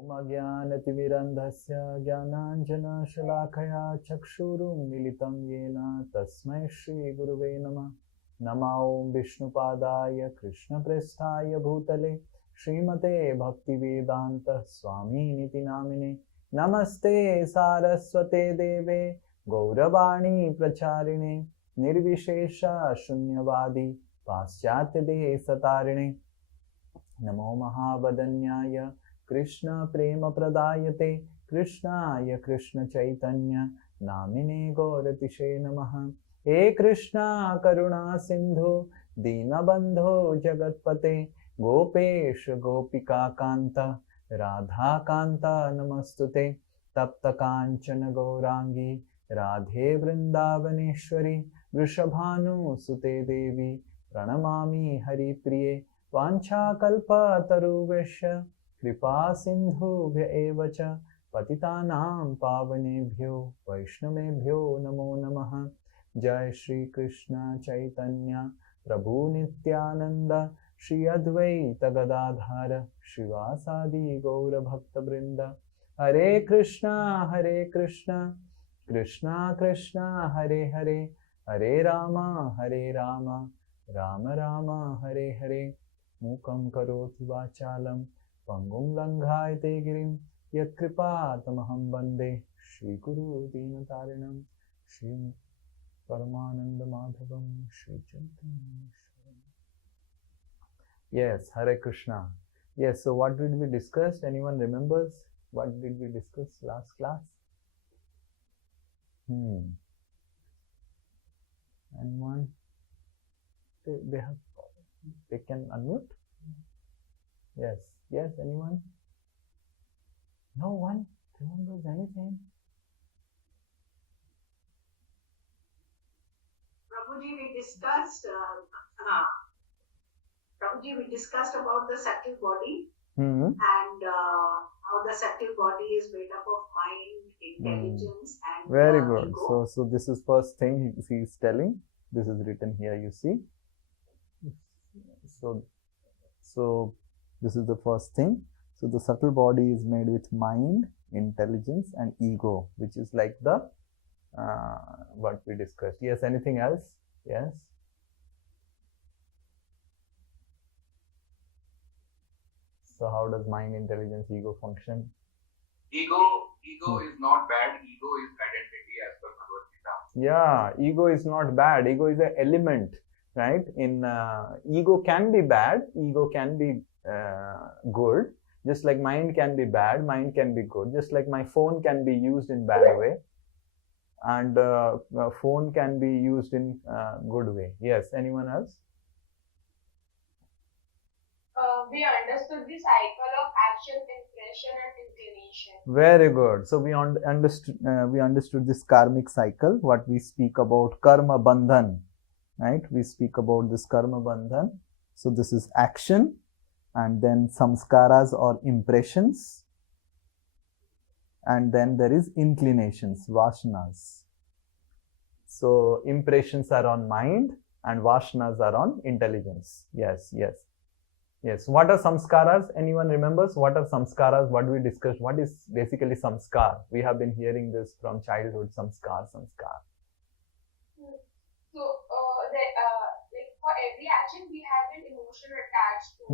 Om Ajnanatimirandhasya Jnananjanashalakhaya Chakshurunmilitam Yena Tasmai Shri Guruve Namah. Nama Om Vishnupadaya Krishna Prasthaya Bhutale Srimate Bhaktivedanta Swami Niti Namine. Namaste Saraswate Deve Gauravani Pracharine Nirvishesha Shunyavadi Paschatya Desatarine. Namo Mahabadanyaya Krishna Prema Pradayate Krishnaya Krishna Chaitanya Namine Gauratishe Namaha. He Krishna Karuna Sindhu Dinabandho Jagatpate Gopesh Gopika Kanta Radha Kanta Namastute Tapta Kanchana Gaurangi Radhe Vrindavaneshwari Vrishabhanu Sute Devi Pranamami Hari Priye Vancha kalpa taruvesha kripa sindhubhya evacha patitanam pavanebhyo vaishnavebhyo namo namaha. Jai Shri Krishna Chaitanya Prabhu Nityananda Shri Advaita Gadadhara Shivasadi Gaura Bhakta Brinda. Hare Krishna Krishna Krishna Hare Hare Hare Rama Rama Rama Hare Hare. Mukam karoti vachalam pangum langhaite girim yat kripa tamaham bande Shri Guru Dinatarinam Shri Paramananda Madhavam Shri Chaitanya. Yes, Hare Krishna. Yes, so what did we discuss? Anyone remembers? What did we discuss last class? Anyone? They have. They can unmute? Yes. Yes, anyone? No one remembers anything? Prabhuji, we discussed about the subtle body and how the subtle body is made up of mind, intelligence, and very good. Ego. So this is first thing he is telling. This is written here, you see. So this is the first thing. So the subtle body is made with mind, intelligence, and ego, which is like the what we discussed. Yes, anything else? Yes. So how does mind, intelligence, ego function? Ego is not bad. Ego is identity as per Bhagavad Gita. Yeah, ego is not bad. Ego is an element, right? In ego can be bad. Ego can be good. Just like mind can be bad, mind can be good. Just like my phone can be used in bad way, and phone can be used in good way. Yes. Anyone else? We understood the cycle of action, impression, and inclination. Very good. So we understood this karmic cycle. What we speak about karma bandhan, right? We speak about this karma bandhan. So this is action, and then samskaras or impressions, and then there is inclinations, vasanas. So impressions are on mind and vasanas are on intelligence. Yes. What are samskaras? Anyone remembers what are samskaras? What we discussed? What is basically samskar? We have been hearing this from childhood. Samskar. So, like for every action, we have an emotion attached to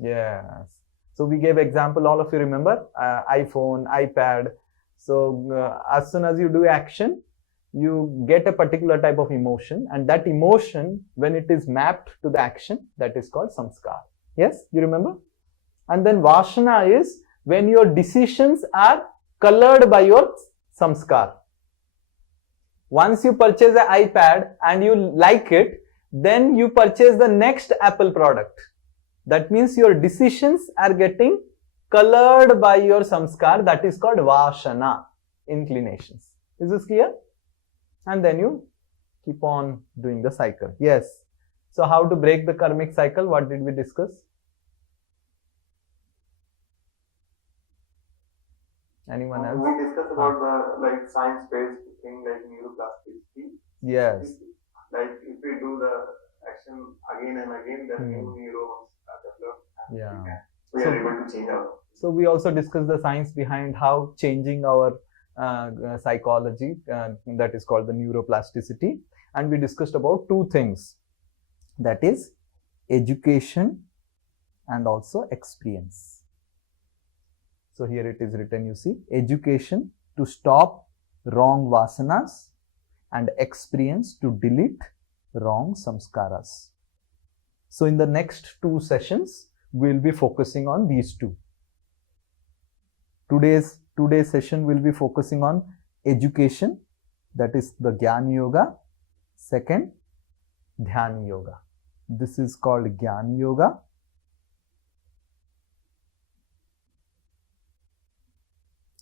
it. Yes. So we gave example. All of you remember iPhone, iPad. So as soon as you do action, you get a particular type of emotion, and that emotion, when it is mapped to the action, that is called samskar. Yes, you remember? And then vasana is when your decisions are colored by your samskar. Once you purchase an iPad and you like it, then you purchase the next Apple product. That means your decisions are getting colored by your samskar. That is called vasana, inclinations. Is this clear? And then you keep on doing the cycle. Yes. So how to break the karmic cycle? What did we discuss? Anyone else? We discussed about the science-based thing like neuroplasticity. Yes. Like if we do the action again and again, then new neurons are developed. Yeah. We are able to change our So we also discussed the science behind how changing our psychology, that is called the neuroplasticity. And we discussed about two things, that is education and also experience. So here it is written, you see, education to stop wrong vasanas and experience to delete wrong samskaras. So in the next two sessions, we will be focusing on these two. Today's session will be focusing on education, that is the Jnana Yoga. Second, Dhyana Yoga. This is called Jnana Yoga.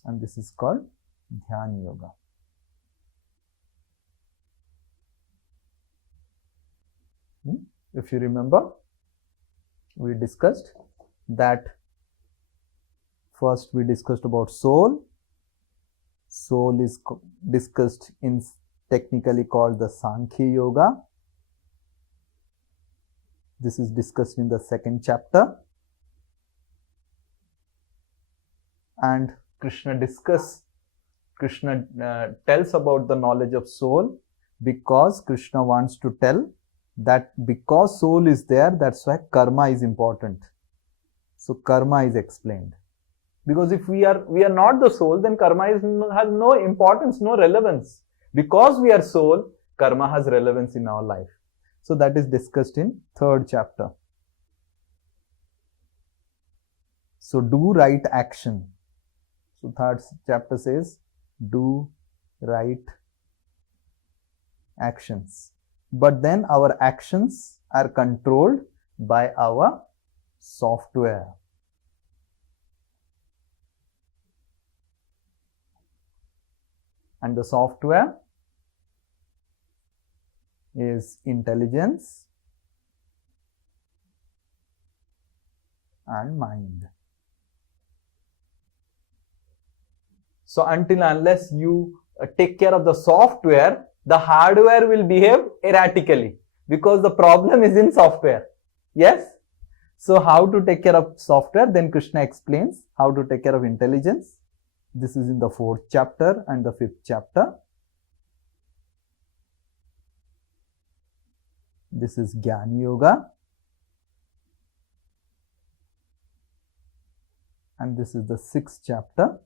And this is called Dhyana Yoga. If you remember, we discussed that first we discussed about soul. Soul is discussed in technically called the Sankhya Yoga. This is discussed in the second chapter. And Krishna tells about the knowledge of soul because Krishna wants to tell that because soul is there, that's why karma is important. So karma is explained. Because if we are not the soul, then karma has no importance, no relevance. Because we are soul, karma has relevance in our life. So that is discussed in third chapter. So do right action. So third chapter says do right actions. But then our actions are controlled by our software. And the software is intelligence and mind. So until unless you take care of the software, the hardware will behave erratically because the problem is in software. Yes? So how to take care of software? Then Krishna explains how to take care of intelligence. This is in the fourth chapter and the fifth chapter. This is Jnana Yoga. And this is the sixth chapter,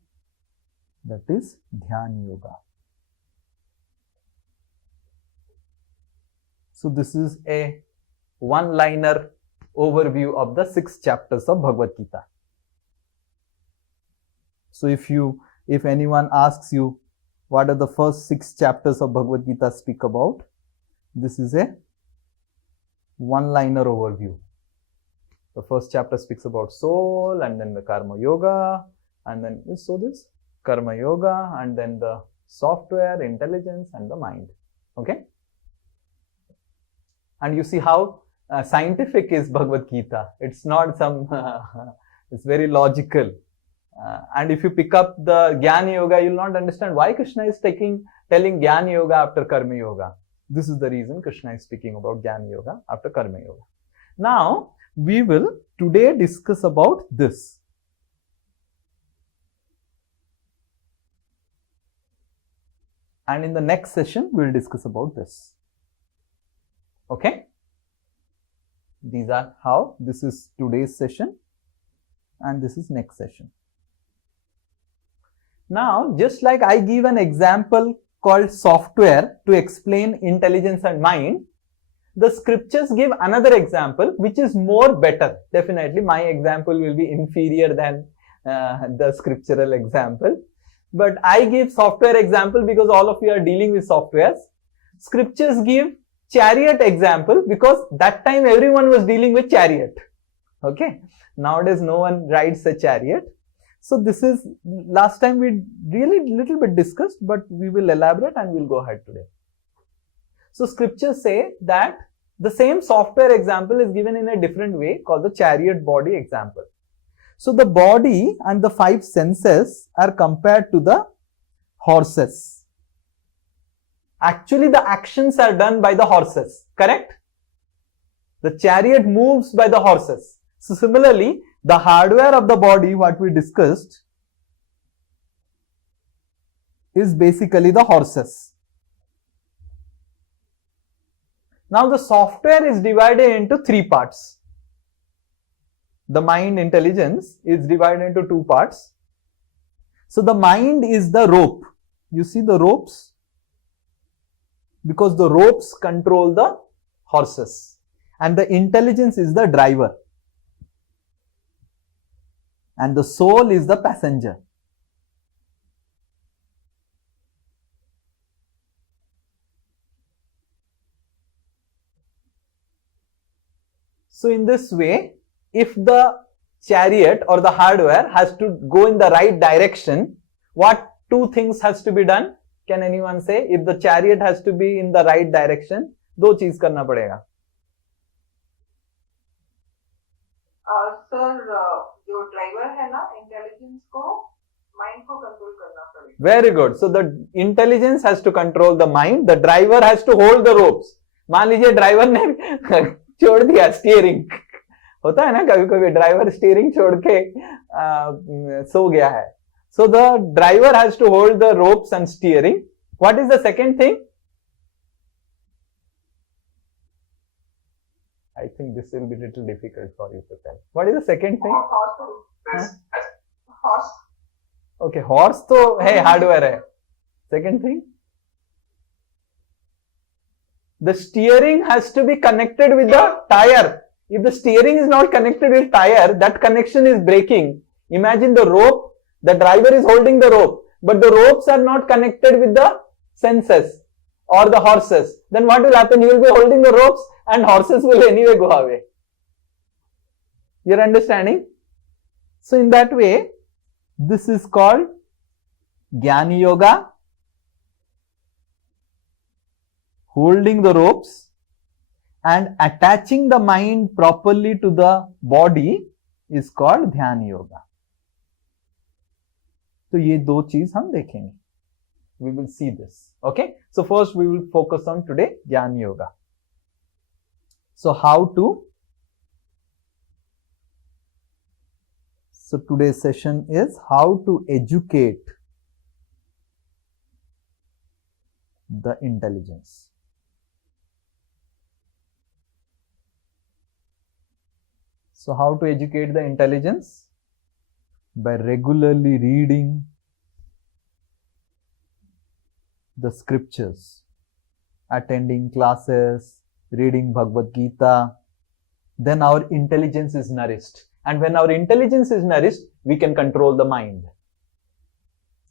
that is Dhyana Yoga. So this is a one-liner overview of the 6 chapters of Bhagavad Gita. So if anyone asks you what are the first 6 chapters of Bhagavad Gita speak about, this is a one-liner overview. The first chapter speaks about soul, and then the karma yoga, and then so this karma yoga, and then the software, intelligence, and the mind. Okay? And you see how scientific is Bhagavad Gita. It's not some, it's very logical. And if you pick up the Jnana Yoga, you'll not understand why Krishna is telling Jnana Yoga after Karma Yoga. This is the reason Krishna is speaking about Jnana Yoga after Karma Yoga. Now, we will today discuss about this. And in the next session, we will discuss about this. Okay? These are how, this is today's session and this is next session. Now, just like I give an example called software to explain intelligence and mind, the scriptures give another example which is more better. Definitely my example will be inferior than the scriptural example. But I give software example because all of you are dealing with softwares. Scriptures give chariot example because that time everyone was dealing with chariot. Okay. Nowadays no one rides a chariot. So this is, last time we really little bit discussed, but we will elaborate and we'll go ahead today. So scriptures say that the same software example is given in a different way called the chariot body example. So the body and the 5 senses are compared to the horses. Actually the actions are done by the horses, correct? The chariot moves by the horses. So similarly, The hardware of the body, what we discussed, is basically the horses. Now the software is divided into three parts. The mind intelligence is divided into two parts. So the mind is the rope. You see the ropes? Because the ropes control the horses. And the intelligence is the driver. And the soul is the passenger. So in this way, if the chariot or the hardware has to go in the right direction, what two things has to be done? Can anyone say? If the chariot has to be in the right direction, दो चीज करना पड़ेगा. Sir जो driver है ना intelligence को mind को control करना पड़ेगा. Very good. So the intelligence has to control the mind. The driver has to hold the ropes. मान लीजिए ड्राइवर ने छोड़ दिया स्टीयरिंग. होता है ना कभी कभी ड्राइवर स्टीयरिंग छोड़ के सो गया है. So the driver has to hold the ropes and steering. What is the second thing? I think this will be a little difficult for you to tell. What is the second thing? Horse. Okay, horse तो है, hardware है. Second thing? The steering has to be connected with the tire. If the steering is not connected with tire, that connection is breaking. Imagine the rope, the driver is holding the rope, but the ropes are not connected with the senses or the horses. Then what will happen? You will be holding the ropes and horses will anyway go away. You're understanding? So in that way, this is called Jnana Yoga. Holding the ropes and attaching the mind properly to the body is called Dhyana Yoga. तो ये दो चीज हम देखेंगे. We will see this. Okay. So first we will focus on today Jnana Yoga. So today's session is how to educate the intelligence. So how to educate the intelligence? By regularly reading the scriptures, attending classes, reading Bhagavad Gita. Then our intelligence is nourished. And when our intelligence is nourished, we can control the mind.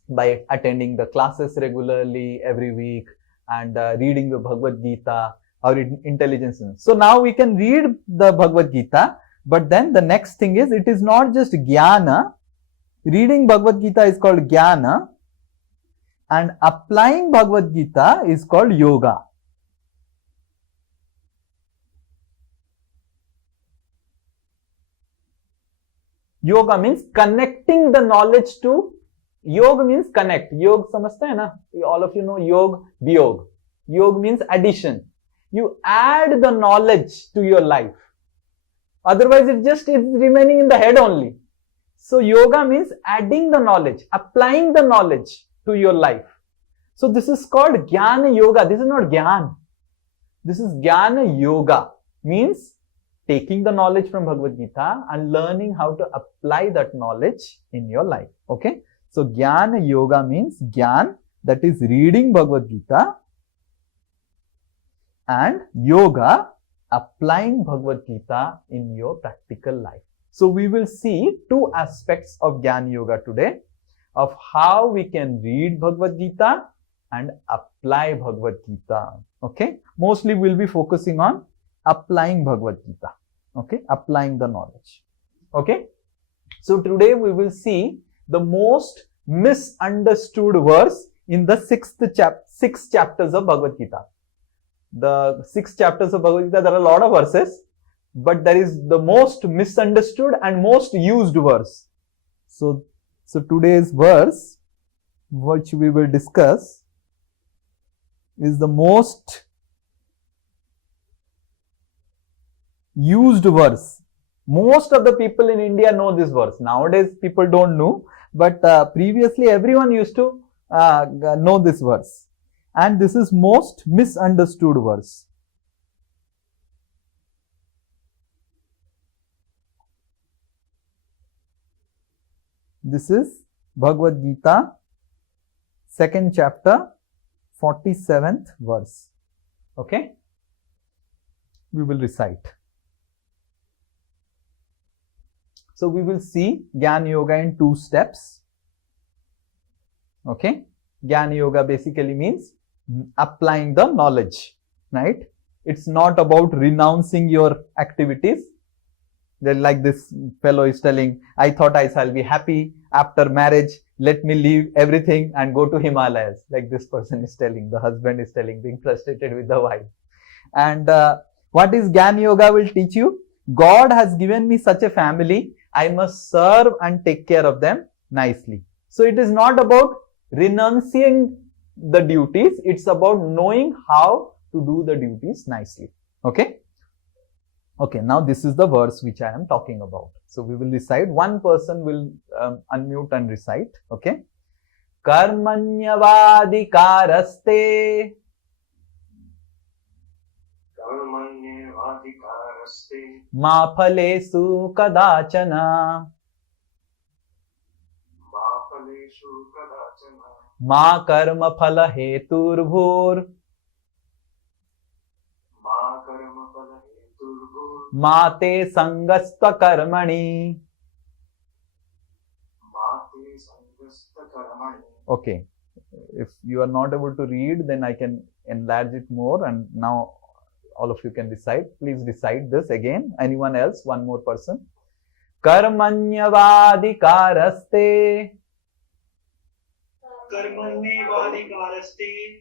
By attending the classes regularly every week and reading the Bhagavad Gita, our intelligence. So now we can read the Bhagavad Gita. But then the next thing is, it is not just Jnana. Reading Bhagavad Gita is called Jnana. And applying Bhagavad Gita is called Yoga. Yoga means connecting the knowledge to, Yoga means connect. Yog samajhte hai na? All of you know Yog, Vyog. Yog means addition. You add the knowledge to your life. Otherwise, it just is remaining in the head only. So, yoga means adding the knowledge, applying the knowledge to your life. So, this is called Jnana Yoga. This is not Jnana. This is Jnana Yoga. Means taking the knowledge from Bhagavad Gita and learning how to apply that knowledge in your life. Okay. So, Jnana Yoga means Jnana, that is reading Bhagavad Gita, and Yoga, applying Bhagavad Gita in your practical life. So we will see two aspects of Jnana Yoga today, of how we can read Bhagavad Gita and apply Bhagavad Gita. Okay. Mostly we'll be focusing on applying Bhagavad Gita. Okay. Applying the knowledge. Okay. So today we will see the most misunderstood verse in the six chapters of Bhagavad Gita. The 6 chapters of Bhagavad Gita, there are a lot of verses, but there is the most misunderstood and most used verse. So today's verse, which we will discuss, is the most used verse Most of the people in India know this verse. Nowadays, people don't know, but previously everyone used to know this verse. And this is most misunderstood verse. This is Bhagavad Gita, 2nd chapter, 47th verse. Okay? We will recite. So we will see Jnana Yoga in 2 steps. Okay? Jnana Yoga basically means applying the knowledge, right? It's not about renouncing your activities. Then like this fellow is telling, I thought I shall be happy after marriage. Let me leave everything and go to Himalayas. Like this person is telling, the husband is telling, being frustrated with the wife. And what is Jnana Yoga will teach you? God has given me such a family. I must serve and take care of them nicely. So it is not about renouncing the duties. It's about knowing how to do the duties nicely. Okay? Okay, now this is the verse which I am talking about. So we will recite. One person will unmute and recite. Okay? Karmanyavadikaraste ma phalesu kadachana ma karma phala heturbhur Mate sangastva karmani. Okay. If you are not able to read, then I can enlarge it more, and now all of you can recite. Please recite this again. Anyone else? One more person. Karmanyavadikaraste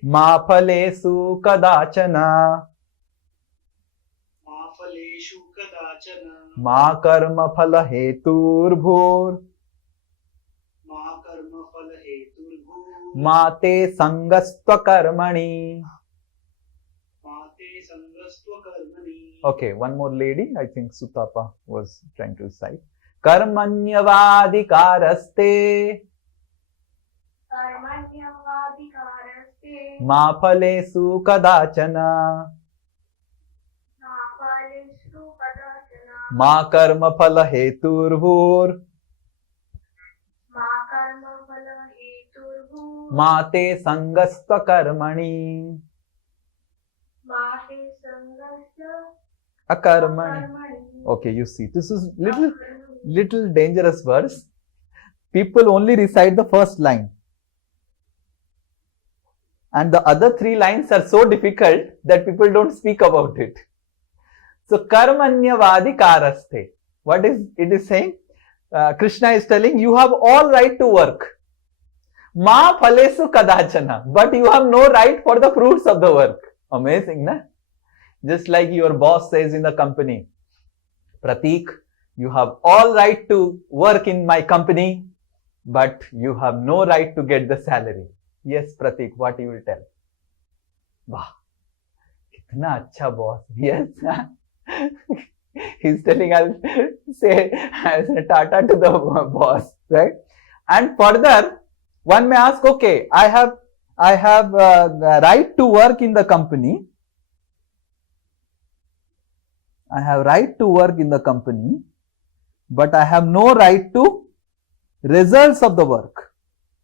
ma phalesu kadachana ma karma phala heturbhur mate sangastva karmani. Okay, one more lady. I think Sutapa was trying to recite. Karmanyavadikaraste ma phalesu kadachana ma karma phala heturbhur mate sangastva karmani. Akarmani. Okay, you see, this is little dangerous verse. People only recite the first line, and the other 3 lines are so difficult that people don't speak about it. So karmanyavadikaraste. What is it is saying? Krishna is telling, you have all right to work. Ma phalesu kadachana. But you have no right for the fruits of the work. Amazing, na? Just like your boss says in the company, Pratik, you have all right to work in my company, but you have no right to get the salary. Yes, Pratik, what you will tell? Wow, kitna acha boss. Yes. He's telling, I'll say Tata to the boss, right? And further, one may ask, okay, I have right to work in the company. I have right to work in the company, but I have no right to results of the work.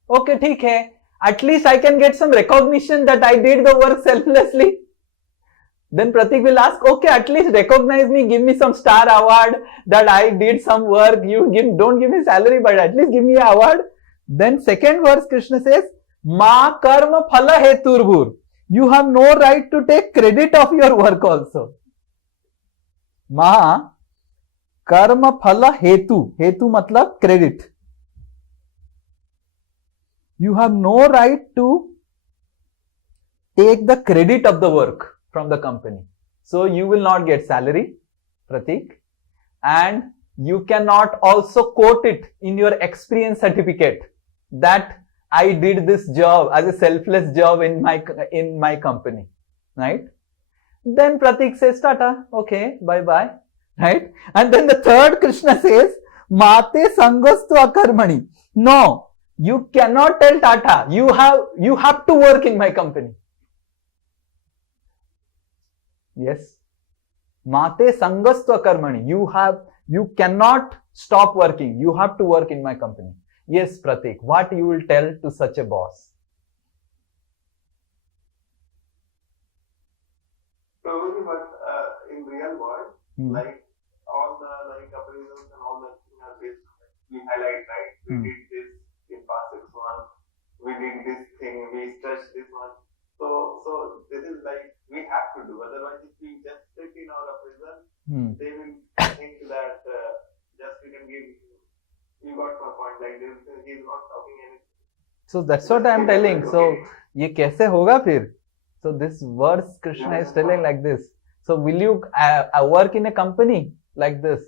Okay, theek hai. At least I can get some recognition that I did the work selflessly. Then Pratik will ask, okay, at least recognize me, give me some star award that I did some work. Don't give me salary, but at least give me an award. Then second verse, Krishna says, Ma karma phala heturbhur. You have no right to take credit of your work also. Ma karma phala hetu. Hetu matlab credit. You have no right to take the credit of the work from the company. So you will not get salary, Pratik, and you cannot also quote it in your experience certificate that I did this job as a selfless job in my company, right? Then Pratik says, Tata, okay, bye bye. right? And then the third Krishna says, Mate sangastu akarmani. No, you cannot tell Tata, you have to work in my company. Yes. Mate sangastu akarmani. You cannot stop working. You have to work in my company. Yes, Pratik, what you will tell to such a boss? Probably, but in real world, like all the appraisals and all the things are based on it. We highlight, right? We did this in past 6 months. We did this thing. We stretched this one. So this is like we have to do. Otherwise, if we just sit in our appraisal, they will think that just we can give. You got my point. Like this, he's not talking anything. So that's what I am telling. So ये कैसे होगा फिर? So this verse Krishna is telling like this. So will you work in a company like this?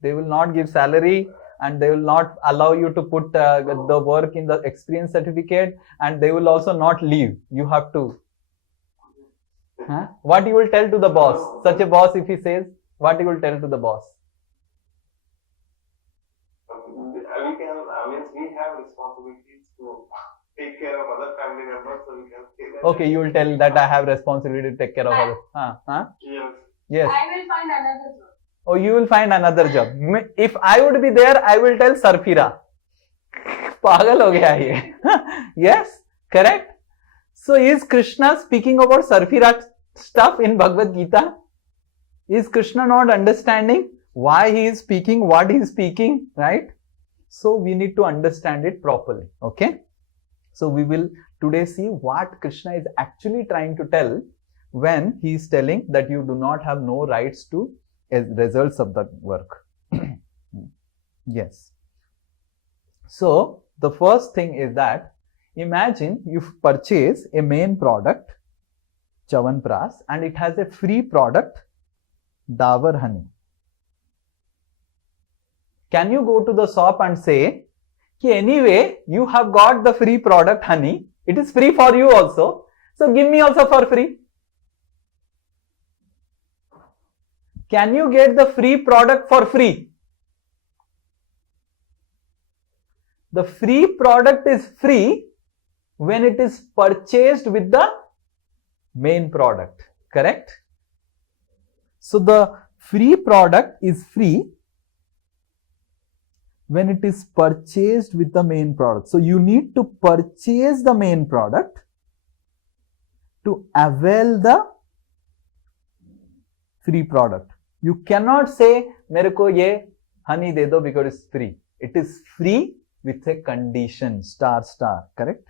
They will not give salary and they will not allow you to put the work in the experience certificate, and they will also not leave. You have to. Huh? What you will tell to the boss? Such a boss, if he says, what you will tell to the boss? We have responsibilities to take care of other family members, so we can say that. Okay, you will tell that I have responsibility to take care of others. Yes. Yes. I will find another job. Oh, you will find another job. If I would be there, I will tell Sarfira. Pagal ho gaya ye. Yes, correct. So is Krishna speaking about Sarfira stuff in Bhagavad Gita? Is Krishna not understanding why he is speaking, what he is speaking, right? So we need to understand it properly. Okay. So we will today see what Krishna is actually trying to tell when he is telling that you do not have no rights to results of the work. Yes. So the first thing is that imagine you purchase a main product, Chawanprash, and it has a free product, Dabur honey. Can you go to the shop and say, anyway, you have got the free product honey, it is free for you also, so give me also for free? Can you get the free product for free? The free product is free when it is purchased with the main product, correct? So the free product is free when it is purchased with the main product. So you need to purchase the main product to avail the free product. You cannot say, मेरे को ये honey दे दो because it's free. It is free with a condition, star, correct?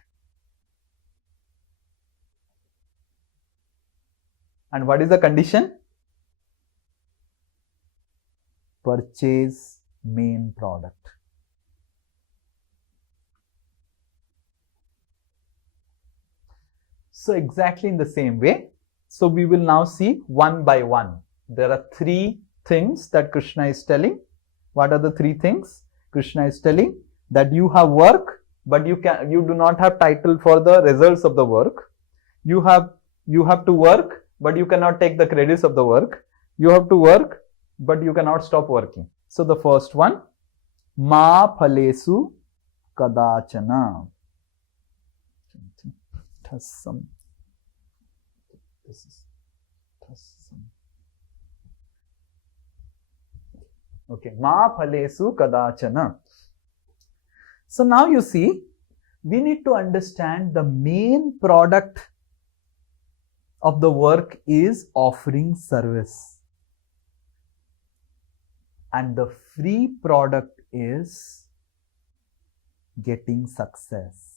And what is the condition? Purchase main product. So exactly in the same way, so we will now see one by one. There are 3 things that Krishna is telling. What are the 3 things? Krishna is telling that you have work, but you do not have title for the results of the work. You have to work, but you cannot take the credits of the work. You have to work, but you cannot stop working. So the first one, Ma phalesu kadachana. Okay, Ma phalesu kadachana. So now you see, we need to understand the main product of the work is offering service. And the free product is getting success.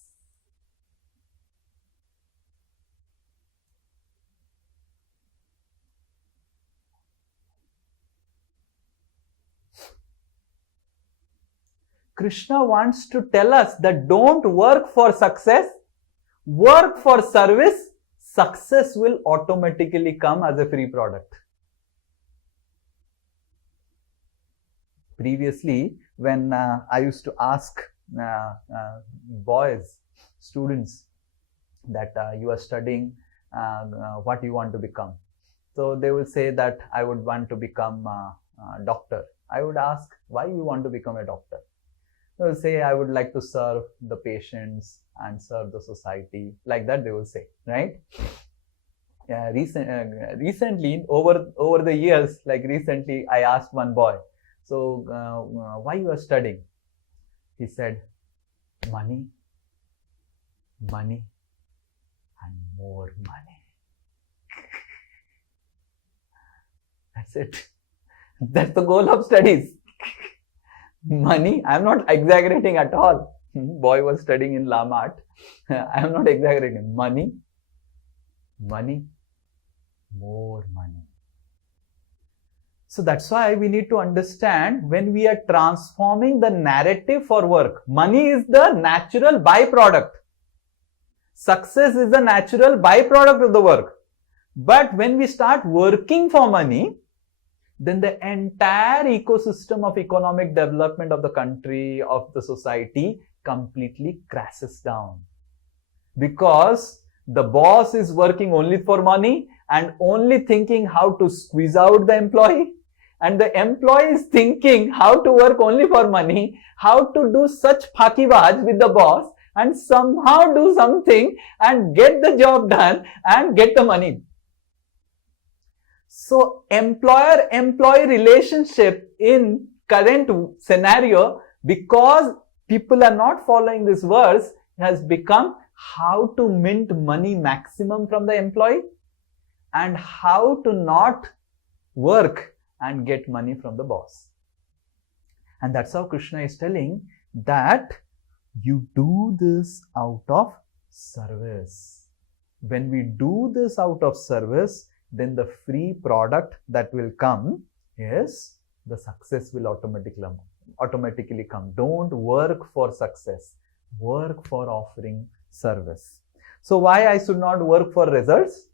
Krishna wants to tell us that don't work for success, work for service. Success will automatically come as a free product. Previously, when I used to ask boys, students, that you are studying, what you want to become. So they will say that I would want to become doctor, I would ask, why you want to become a doctor? They will say, I would like to serve the patients and serve the society. Like that they will say, right? Recently, over the years, like recently, I asked one boy, so why you are studying? He said, money, money, and more money. That's it. That's the goal of studies. Money. I'm not exaggerating at all. Boy was studying in La Mart. I'm not exaggerating. Money, money, more money. So that's why we need to understand, when we are transforming the narrative for work, money is the natural byproduct. Success is the natural byproduct of the work. But when we start working for money, then the entire ecosystem of economic development of the country, of the society, completely crashes down. Because the boss is working only for money and only thinking how to squeeze out the employee. And the employee is thinking how to work only for money, how to do such phakibaj with the boss and somehow do something and get the job done and get the money. So employer-employee relationship in current scenario, because people are not following this verse, has become how to mint money maximum from the employee and how to not work and get money from the boss. And that's how Krishna is telling that you do this out of service. When we do this out of service, then the free product that will come is the success will automatically come. Don't work for success. Work for offering service. So why I should not work for results?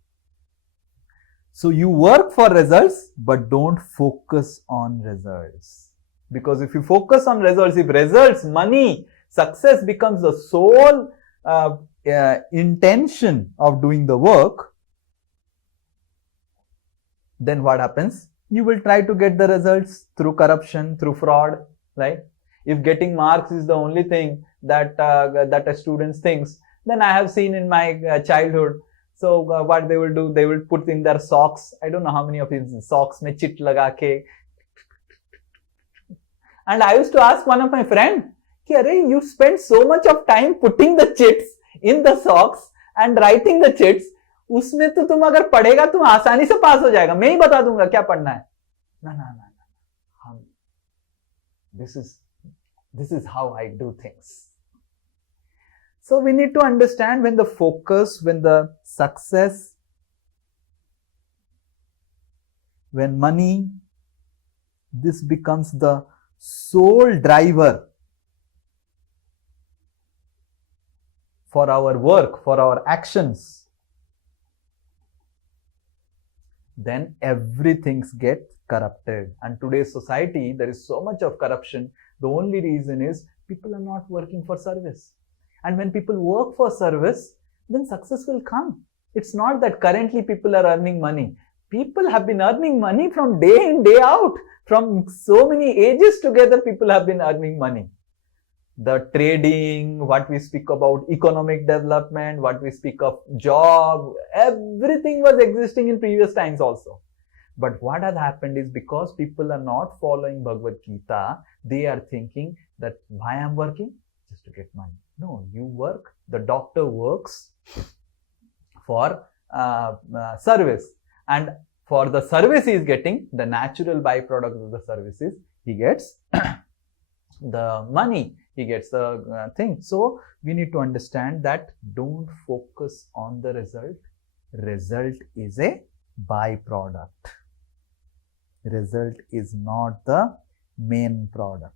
So you work for results, but don't focus on results. Because if you focus on results, if results, money, success becomes the sole intention of doing the work, then what happens? You will try to get the results through corruption, through fraud, right? If getting marks is the only thing that that a student thinks, then I have seen in my childhood. So what they will do, they will put in their socks. I don't know how many of his socks mein chit laga ke. And I used to ask one of my friends, you spend so much of time putting the chits in the socks and writing the chits. उसमें तो तुम अगर पढ़ेगा तुम आसानी से पास हो जाएगा, मैं ही बता दूंगा क्या पढ़ना है. ना, this is how I do things. So we need to understand, when the focus, when the success, when money, this becomes the sole driver for our work, for our actions, then everything gets corrupted. And today's society, there is so much of corruption. The only reason is people are not working for service. And when people work for service, then success will come. It's not that currently people are earning money. People have been earning money from day in, day out. From so many ages together, people have been earning money. The trading, what we speak about economic development, what we speak of job, everything was existing in previous times also. But what has happened is, because people are not following Bhagavad Gita, they are thinking that why I'm working? Just to get money. No, you work. The doctor works for service, and for the service he is getting, the natural byproduct of the services, he gets the money, he gets the thing. So we need to understand that don't focus on the result. Result is a byproduct. Result is not the main product.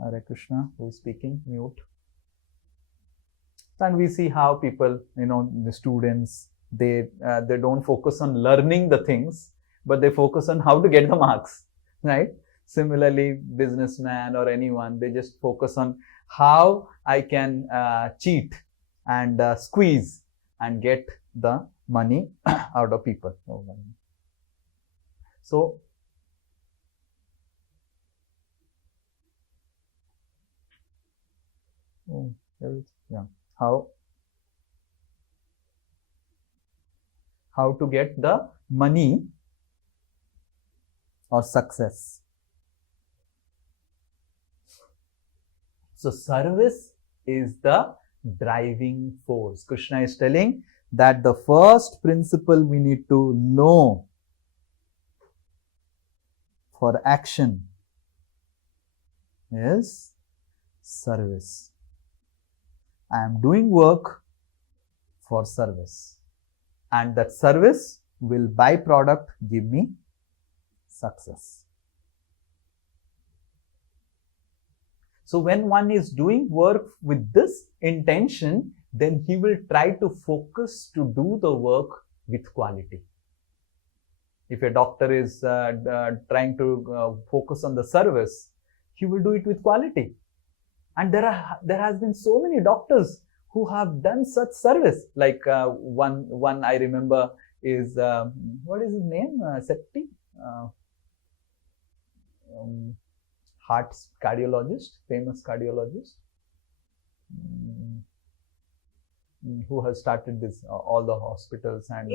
Hare Krishna, who is speaking? Mute. And we see how people, the students, they don't focus on learning the things, but they focus on how to get the marks, right? Similarly, businessman or anyone, they just focus on how I can cheat and squeeze and get the money out of people. So, how to get the money or success. So service is the driving force. Krishna is telling that the first principle we need to know for action is service. I am doing work for service, and that service will byproduct give me success. So when one is doing work with this intention, then he will try to focus to do the work with quality. If a doctor is trying to focus on the service, he will do it with quality. And there has been so many doctors who have done such service. Like one I remember is what is his name? Sethi, heart cardiologist, famous cardiologist, who has started this all the hospitals and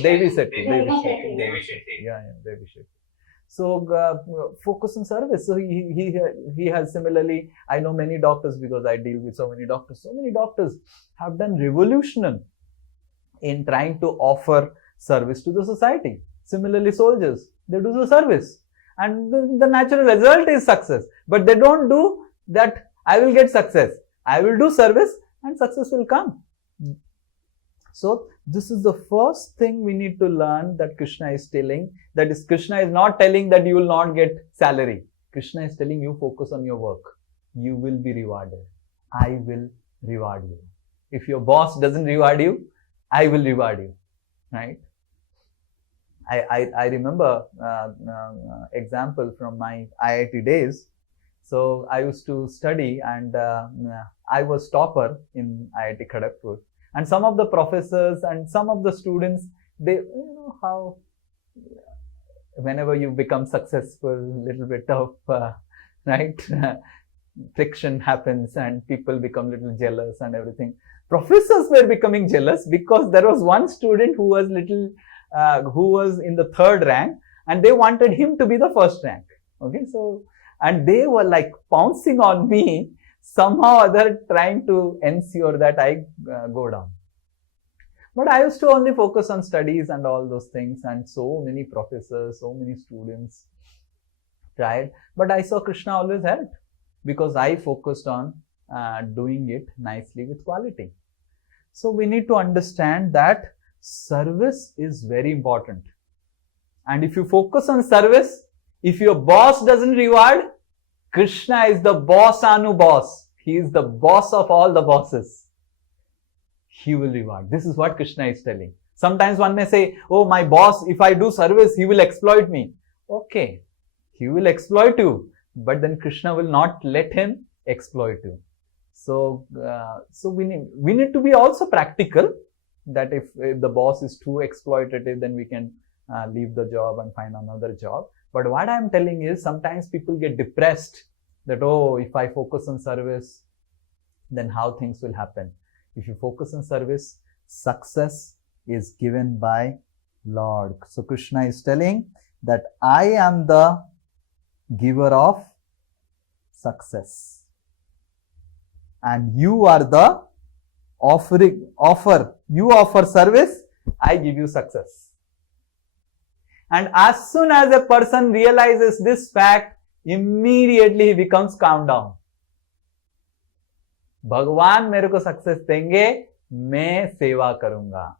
Devi Sethi. Yeah, Devi Sethi. So focus on service. So he has similarly, I know many doctors because I deal with so many doctors. So many doctors have done revolution in trying to offer service to the society. Similarly, soldiers, they do the service, and the natural result is success. But they don't do that. I will get success. I will do service, and success will come. So this is the first thing we need to learn that Krishna is telling. That is, Krishna is not telling that you will not get salary. Krishna is telling you focus on your work. You will be rewarded. I will reward you. If your boss doesn't reward you, I will reward you. Right? I remember example from my IIT days. So I used to study, and I was topper in IIT Kharagpur. And some of the professors and some of the students, they, how whenever you become successful, little bit of, right, friction happens and people become little jealous and everything. Professors were becoming jealous because there was one student who was who was in the 3rd rank, and they wanted him to be the 1st rank. Okay, so, and they were like pouncing on me, somehow or other trying to ensure that I go down. But I used to only focus on studies and all those things, and so many professors, so many students tried. But I saw Krishna always helped because I focused on doing it nicely with quality. So we need to understand that service is very important. And if you focus on service, if your boss doesn't reward, Krishna is the boss anu boss. He is the boss of all the bosses. He will reward. This is what Krishna is telling. Sometimes one may say, oh, my boss, if I do service, he will exploit me. Okay, he will exploit you, but then Krishna will not let him exploit you. So, we need to be also practical, that if the boss is too exploitative, then we can leave the job and find another job. But what I am telling is, sometimes people get depressed that, oh, if I focus on service, then how things will happen. If you focus on service, success is given by Lord. So Krishna is telling that I am the giver of success, and you are the you offer service, I give you success. And as soon as a person realizes this fact, immediately he becomes calm down. भगवान मेरे को success देंगे, मैं सेवा करूंगा.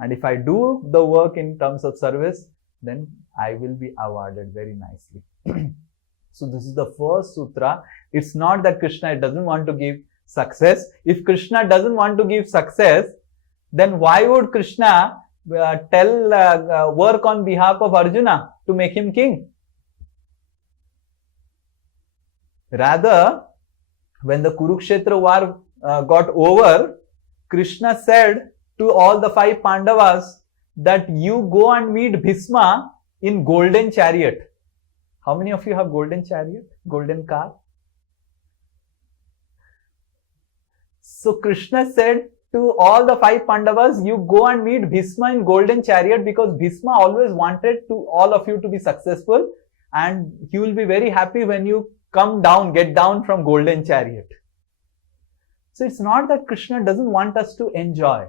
And if I do the work in terms of service, then I will be awarded very nicely. So this is the first sutra. It's not that Krishna doesn't want to give success. If Krishna doesn't want to give success, then why would Krishna work on behalf of Arjuna to make him king? Rather, when the Kurukshetra war got over, Krishna said to all the 5 Pandavas that you go and meet Bhisma in golden chariot. How many of you have golden chariot, golden car? So Krishna said to all the 5 Pandavas, you go and meet Bhisma in golden chariot, because Bhisma always wanted to all of you to be successful, and he will be very happy when you come down, get down from golden chariot. So it's not that Krishna doesn't want us to enjoy,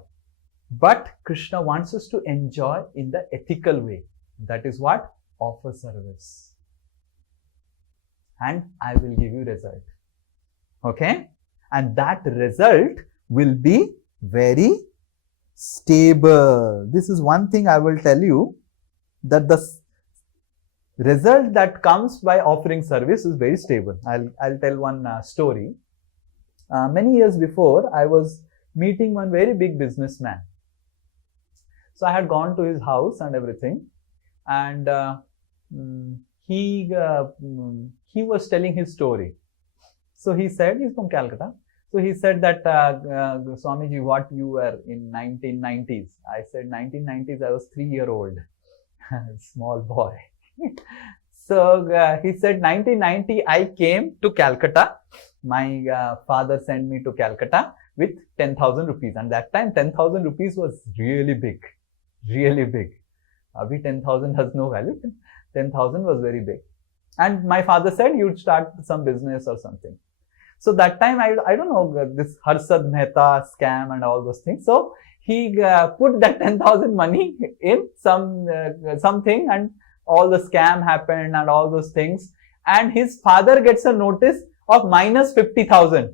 but Krishna wants us to enjoy in the ethical way. That is what? Offer service. And I will give you result. Okay? And that result will be very stable. This is one thing I will tell you, that the result that comes by offering service is very stable. I'll tell one story. Many years before, I was meeting one very big businessman. So I had gone to his house and everything, and he was telling his story. So he said, he's from Calcutta. So he said that, Swamiji, what you were in 1990s? I said, 1990s, I was 3-year-old, small boy. So he said, 1990, I came to Calcutta. My father sent me to Calcutta with 10,000 rupees. And that time, 10,000 rupees was really big. Really big. Abhi 10,000 has no value. 10,000 was very big. And my father said, you'd start some business or something. So that time, I don't know, this Harsad Mehta scam and all those things. So he put that 10,000 money in something, and all the scam happened and all those things. And his father gets a notice of minus 50,000.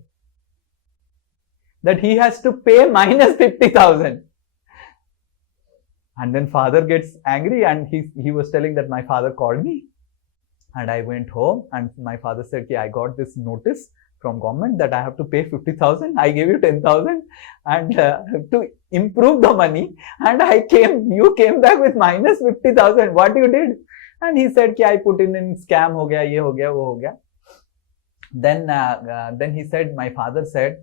That he has to pay minus 50,000. And then father gets angry, and he was telling that my father called me. And I went home, and my father said, I got this notice from government that I have to pay 50,000. I gave you 10,000 and to improve the money, and you came back with minus 50,000. What you did? And he said, I put in scam ho gaya, ye ho gaya, wo ho gaya. Then he said, my father said,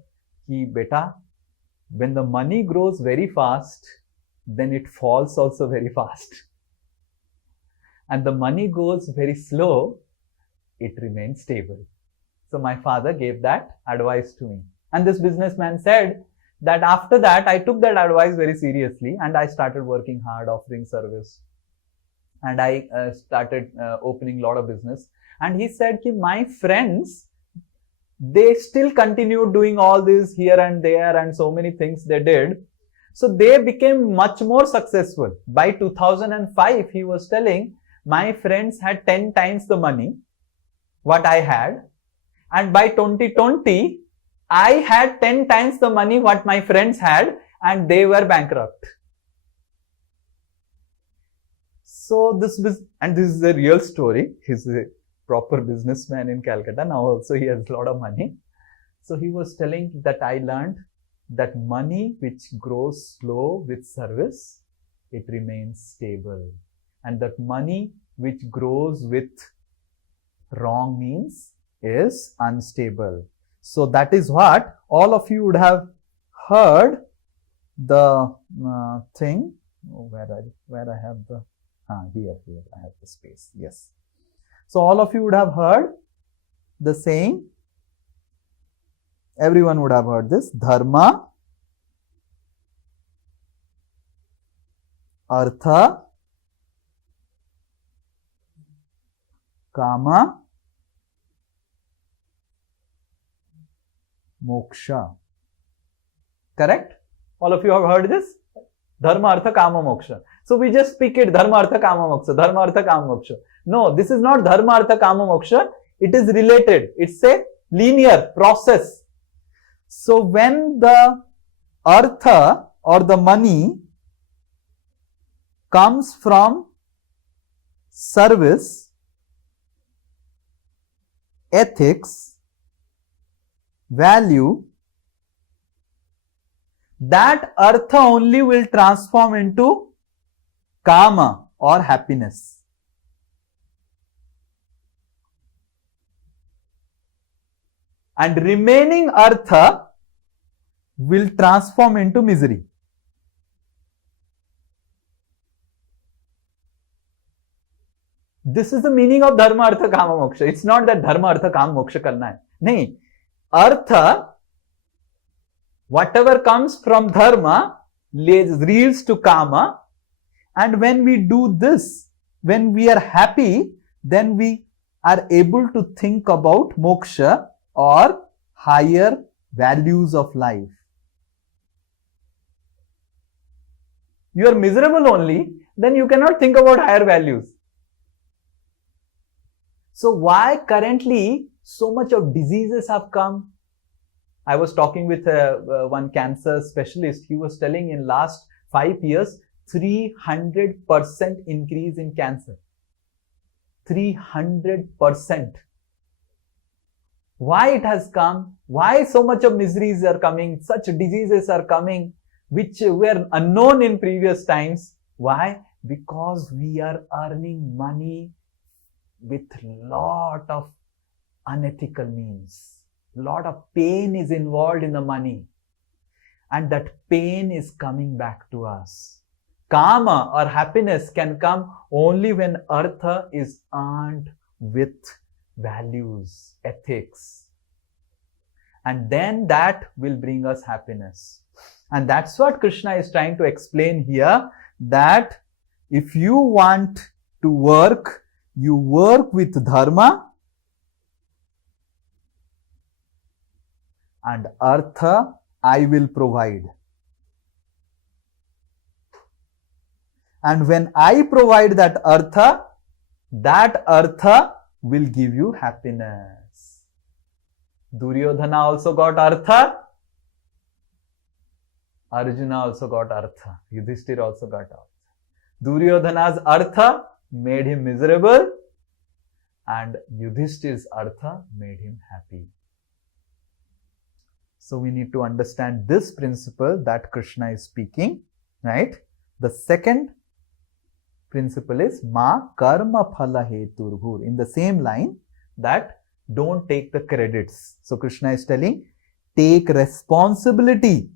beta, when the money grows very fast, then it falls also very fast. And the money goes very slow, it remains stable. So my father gave that advice to me. And this businessman said that after that, I took that advice very seriously, and I started working hard, offering service. And I started opening a lot of business. And he said, my friends, they still continued doing all this here and there, and so many things they did. So they became much more successful. By 2005, he was telling, my friends had 10 times the money what I had. And by 2020, I had 10 times the money what my friends had, and they were bankrupt. So this is a real story. He's a proper businessman in Calcutta. Now also he has a lot of money. So he was telling that I learned that money which grows slow with service, it remains stable. And that money which grows with wrong means is unstable. So that is what all of you would have heard the thing. Where I have the here I have the space. Yes. So all of you would have heard the saying. Everyone would have heard this: dharma, artha, kama, moksha. Correct? All of you have heard this? Dharma, artha, kama, moksha. So we just speak it, dharma, artha, kama, moksha, dharma, artha, kama, moksha. No, this is not dharma, artha, kama, moksha. It is related. It's a linear process. So when the artha or the money comes from service, ethics, value, that artha only will transform into kama or happiness. And remaining artha will transform into misery. This is the meaning of dharma, artha, kama, moksha. It's not that dharma, artha, kama, moksha karna hai. Nahi. Artha, whatever comes from dharma leads to kama, and when we do this, when we are happy, then we are able to think about moksha or higher values of life. You are miserable only, then you cannot think about higher values. So why currently so much of diseases have come? I was talking with one cancer specialist. He was telling in last 5 years, 300% increase in cancer. 300%. Why it has come? Why so much of miseries are coming? Such diseases are coming, which were unknown in previous times. Why? Because we are earning money with lot of unethical means. Lot of pain is involved in the money, and that pain is coming back to us. Kama or happiness can come only when artha is earned with values, ethics, and then that will bring us happiness. And that's what Krishna is trying to explain here, that if you want to work, you work with dharma, and artha I will provide. And when I provide that artha will give you happiness. Duryodhana also got artha. Arjuna also got artha. Yudhishthira also got artha. Duryodhana's artha made him miserable, and Yudhishthir's artha made him happy. So we need to understand this principle that Krishna is speaking, right? The second principle is ma karma phala heturghur. In the same line, that don't take the credits. So Krishna is telling, take responsibility,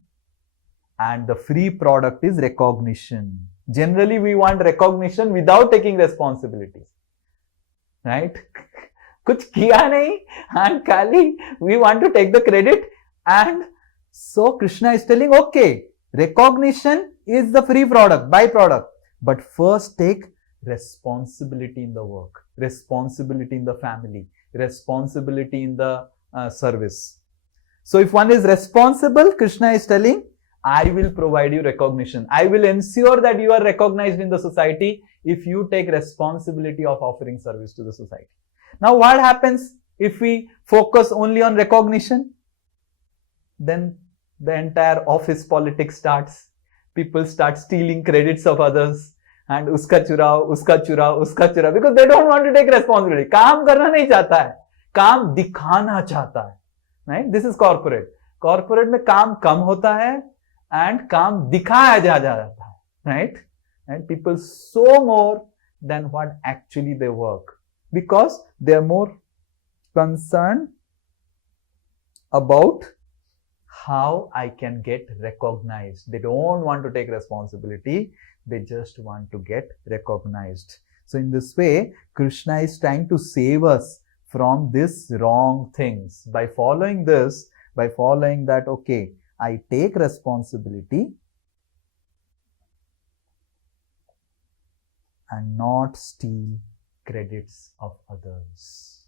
and the free product is recognition. Generally, we want recognition without taking responsibility, right? Kuch kiya nahi, and kali we want to take the credit. And so Krishna is telling, okay, recognition is the free product, byproduct, but first take responsibility in the work, responsibility in the family, responsibility in the service. So if one is responsible, Krishna is telling, I will provide you recognition. I will ensure that you are recognized in the society if you take responsibility of offering service to the society. Now what happens if we focus only on recognition? Then the entire office politics starts. People start stealing credits of others, and uska churao, uska churao, uska churao, because they don't want to take responsibility. Kaam karna nahi chahta hai, kaam dikhana chahta hai, right? This is corporate. Corporate mein kaam kam hota hai and kaam dikhaya jata hai, right? And people so more than what actually they work, because they are more concerned about how I can get recognized. They don't want to take responsibility. They just want to get recognized. So in this way, Krishna is trying to save us from these wrong things. By following this, by following that, okay, I take responsibility and not steal credits of others,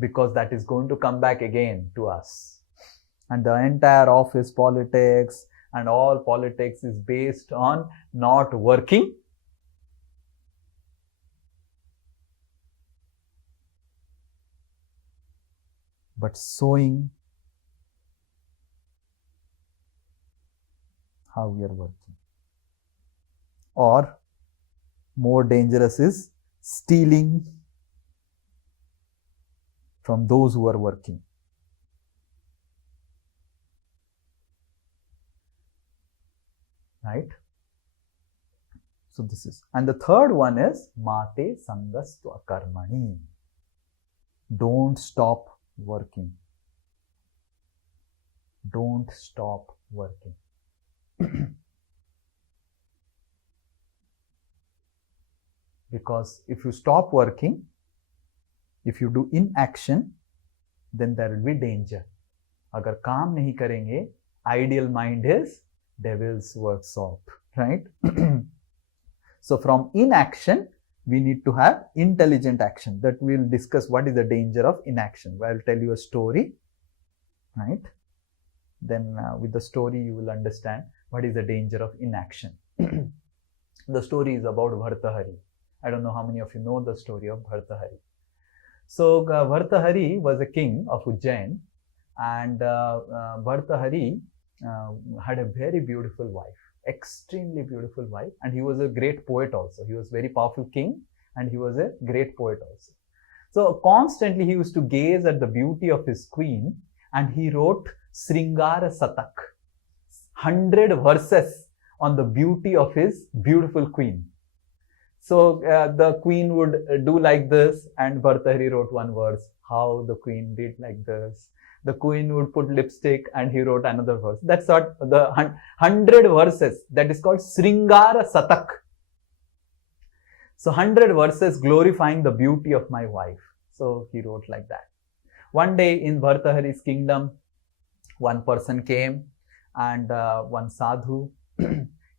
because that is going to come back again to us. And the entire office politics and all politics is based on not working, but showing how we are working. Or more dangerous is stealing from those who are working. Right? So this is, and the third one is mate sangastva karmani. Don't stop working. Don't stop working. Because if you stop working, if you do inaction, then there will be danger. अगर काम नहीं करेंगे, ideal mind is devil's workshop, right? So from inaction, we need to have intelligent action. That we'll discuss what is the danger of inaction. I'll tell you a story, right? Then with the story, you will understand what is the danger of inaction. The story is about Bhartahari. I don't know how many of you know the story of Bhartahari. So Bhartahari was a king of Ujjain, and Bhartahari had a very beautiful wife, extremely beautiful wife, and he was a great poet also. He was a very powerful king, and he was a great poet also. So constantly he used to gaze at the beauty of his queen, and he wrote Sringara Satak, 100 verses on the beauty of his beautiful queen. So the queen would do like this, and Bhartahari wrote one verse, how the queen did like this. The queen would put lipstick, and he wrote another verse. That's what the 100 verses, that is called Sringara Satak. So 100 verses glorifying the beauty of my wife. So he wrote like that. One day in Bhartahari's kingdom, one person came, and one sadhu,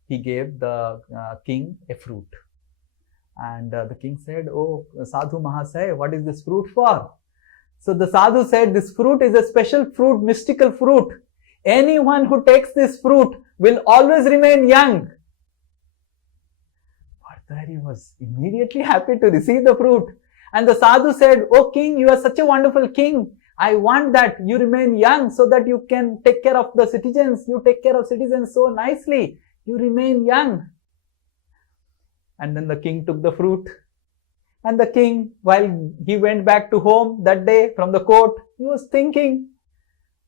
he gave the king a fruit. And the king said, "Oh, Sadhu Mahasaya, what is this fruit for?" So the sadhu said, "This fruit is a special fruit, mystical fruit. Anyone who takes this fruit will always remain young." Bhartahari was immediately happy to receive the fruit. And the sadhu said, "Oh king, you are such a wonderful king. I want that you remain young so that you can take care of the citizens. You take care of citizens so nicely. You remain young." And then the king took the fruit. And the king, while he went back to home that day from the court, he was thinking,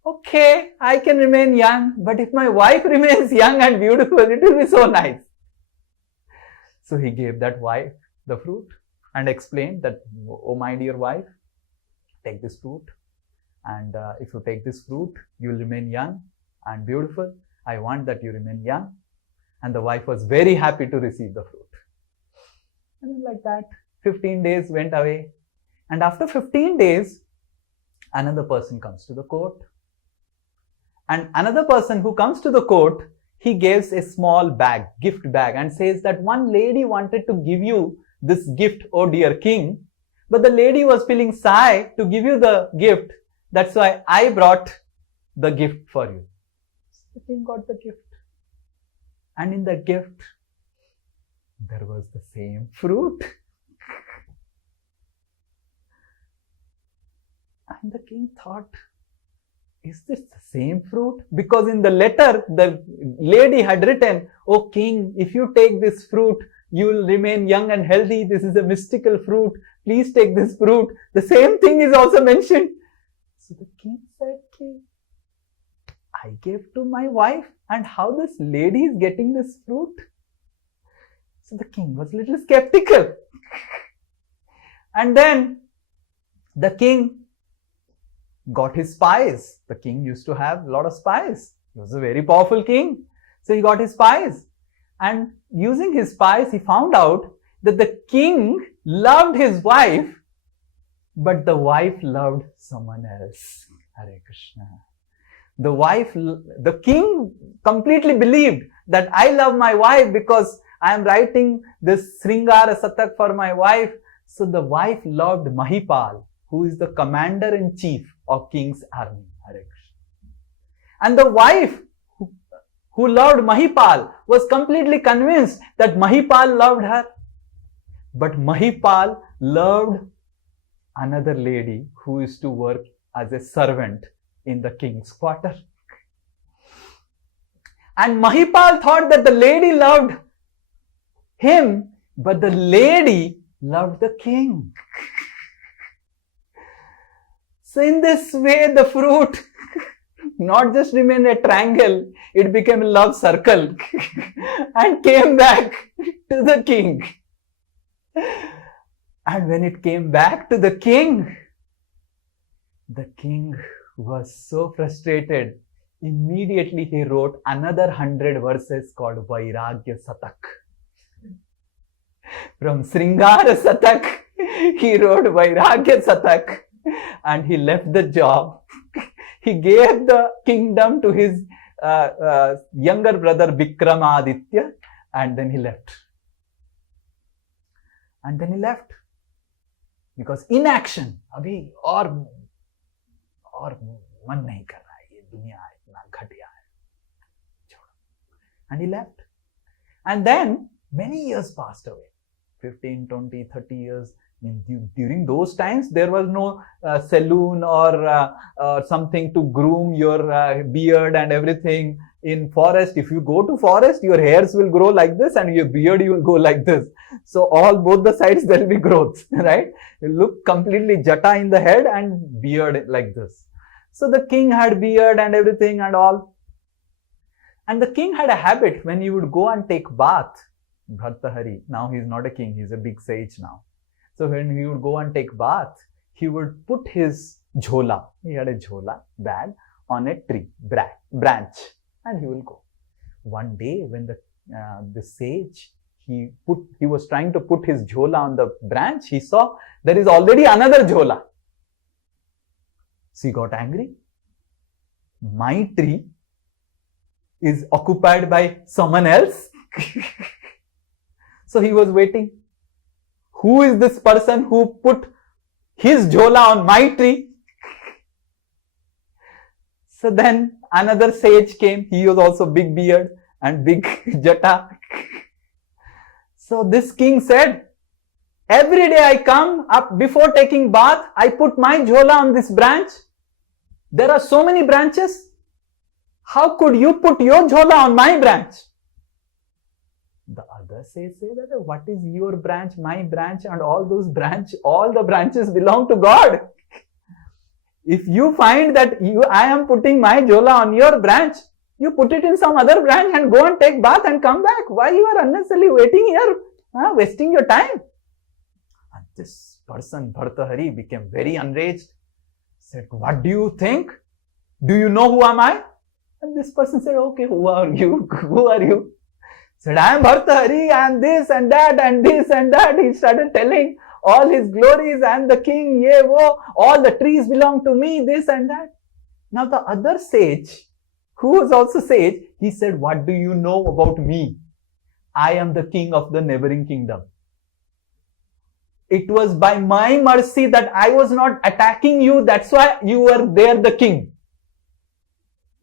okay, I can remain young, but if my wife remains young and beautiful, it will be so nice. So he gave that wife the fruit and explained that, "Oh my dear wife, take this fruit. And if you take this fruit, you will remain young and beautiful. I want that you remain young." And the wife was very happy to receive the fruit. And like that, 15 days went away. And after 15 days, another person comes to the court. And another person who comes to the court, he gives a small bag, gift bag, and says that one lady wanted to give you this gift, oh dear king. But the lady was feeling shy to give you the gift. That's why I brought the gift for you. So the king got the gift. And in the gift, there was the same fruit. And the king thought, is this the same fruit? Because in the letter, the lady had written, "Oh king, if you take this fruit, you will remain young and healthy. This is a mystical fruit. Please take this fruit." The same thing is also mentioned. So the king said, "I gave to my wife, and how this lady is getting this fruit?" So the king was a little skeptical. And then the king got his spies. The king used to have a lot of spies. He was a very powerful king. So he got his spies. And using his spies, he found out that the king loved his wife, but the wife loved someone else. Hare Krishna. The king completely believed that I love my wife because I am writing this Sringara Satak for my wife. So the wife loved Mahipal, who is the commander-in-chief of king's army. Hare Krishna. And the wife who loved Mahipal was completely convinced that Mahipal loved her. But Mahipal loved another lady who used to work as a servant in the king's quarter. And Mahipal thought that the lady loved him, but the lady loved the king. So in this way, the fruit not just remained a triangle, it became a love circle and came back to the king. And when it came back to the king was so frustrated. Immediately he wrote another 100 verses called Vairagya Satak. From Sringara Satak, he wrote Vairagya Satak, and he left the job. He gave the kingdom to his younger brother Vikramaditya, and then he left. And then he left. Because inaction, अभी और मन नहीं कर रहा है, ये दुनिया इतना घटिया है, छोड़ो. And he left. And then many years passed away. 15, 20, 30 years. During those times, there was no saloon or something to groom your beard and everything. In forest, if you go to forest, your hairs will grow like this and your beard will go like this. So both the sides there will be growth, right? You look completely jata in the head and beard like this. So the king had beard and everything and all. And the king had a habit when he would go and take bath. Bhartahari, now he is not a king, he is a big sage now. So when he would go and take bath, he would put his jhola, he had a jhola bag on a tree, branch, and he will go. One day when the sage, he was trying to put his jhola on the branch, he saw there is already another jhola. So he got angry. My tree is occupied by someone else. So he was waiting. Who is this person who put his jhola on my tree? So then another sage came. He was also big beard and big jata. So this king said, every day I come up before taking bath, I put my jhola on this branch. There are so many branches. How could you put your jhola on my branch? The other sage said that what is your branch, my branch, and all the branches belong to God. If you find that I am putting my jhola on your branch, you put it in some other branch and go and take bath and come back. Why you are unnecessarily waiting here, wasting your time? And this person, Bhartahari, became very enraged. Said, what do you think? Do you know who am I? And this person said, okay, who are you? Who are you? Said, I am Bhartahari, I am this and that and this and that. He started telling all his glories, I am the king, ye wo, all the trees belong to me, this and that. Now the other sage, who was also sage, he said, what do you know about me? I am the king of the neighboring kingdom. It was by my mercy that I was not attacking you, that's why you were there the king.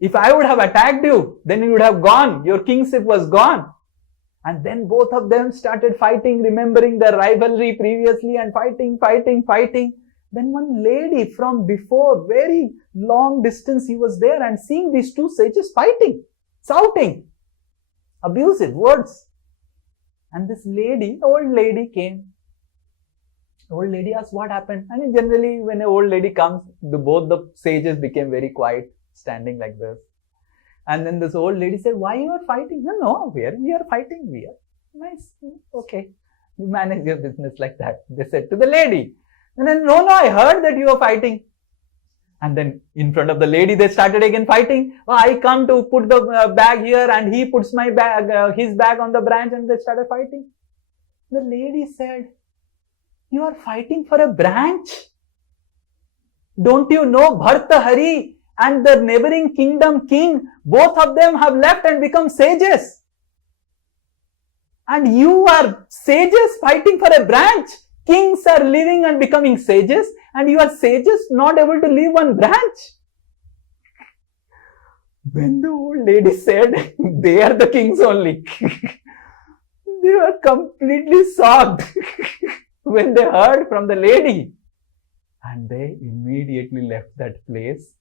If I would have attacked you, then you would have gone, your kingship was gone. And then both of them started fighting, remembering their rivalry previously and fighting. Then one lady from before, very long distance, he was there and seeing these two sages fighting, shouting, abusive words. And this lady, old lady came. Old lady asked what happened. And generally when an old lady comes, both the sages became very quiet, standing like this. And then this old lady said, why you are fighting? No, we are fighting. We are nice. Okay. You manage your business like that. They said to the lady. And then, no, I heard that you are fighting. And then in front of the lady, they started again fighting. Oh, I come to put the bag here and he puts my bag, his bag on the branch, and they started fighting. The lady said, you are fighting for a branch? Don't you know Bhartahari and the neighboring kingdom king, both of them have left and become sages. And you are sages fighting for a branch. Kings are living and becoming sages, and you are sages not able to leave one branch. When the old lady said, they are the kings only, they were completely shocked when they heard from the lady. And they immediately left that place,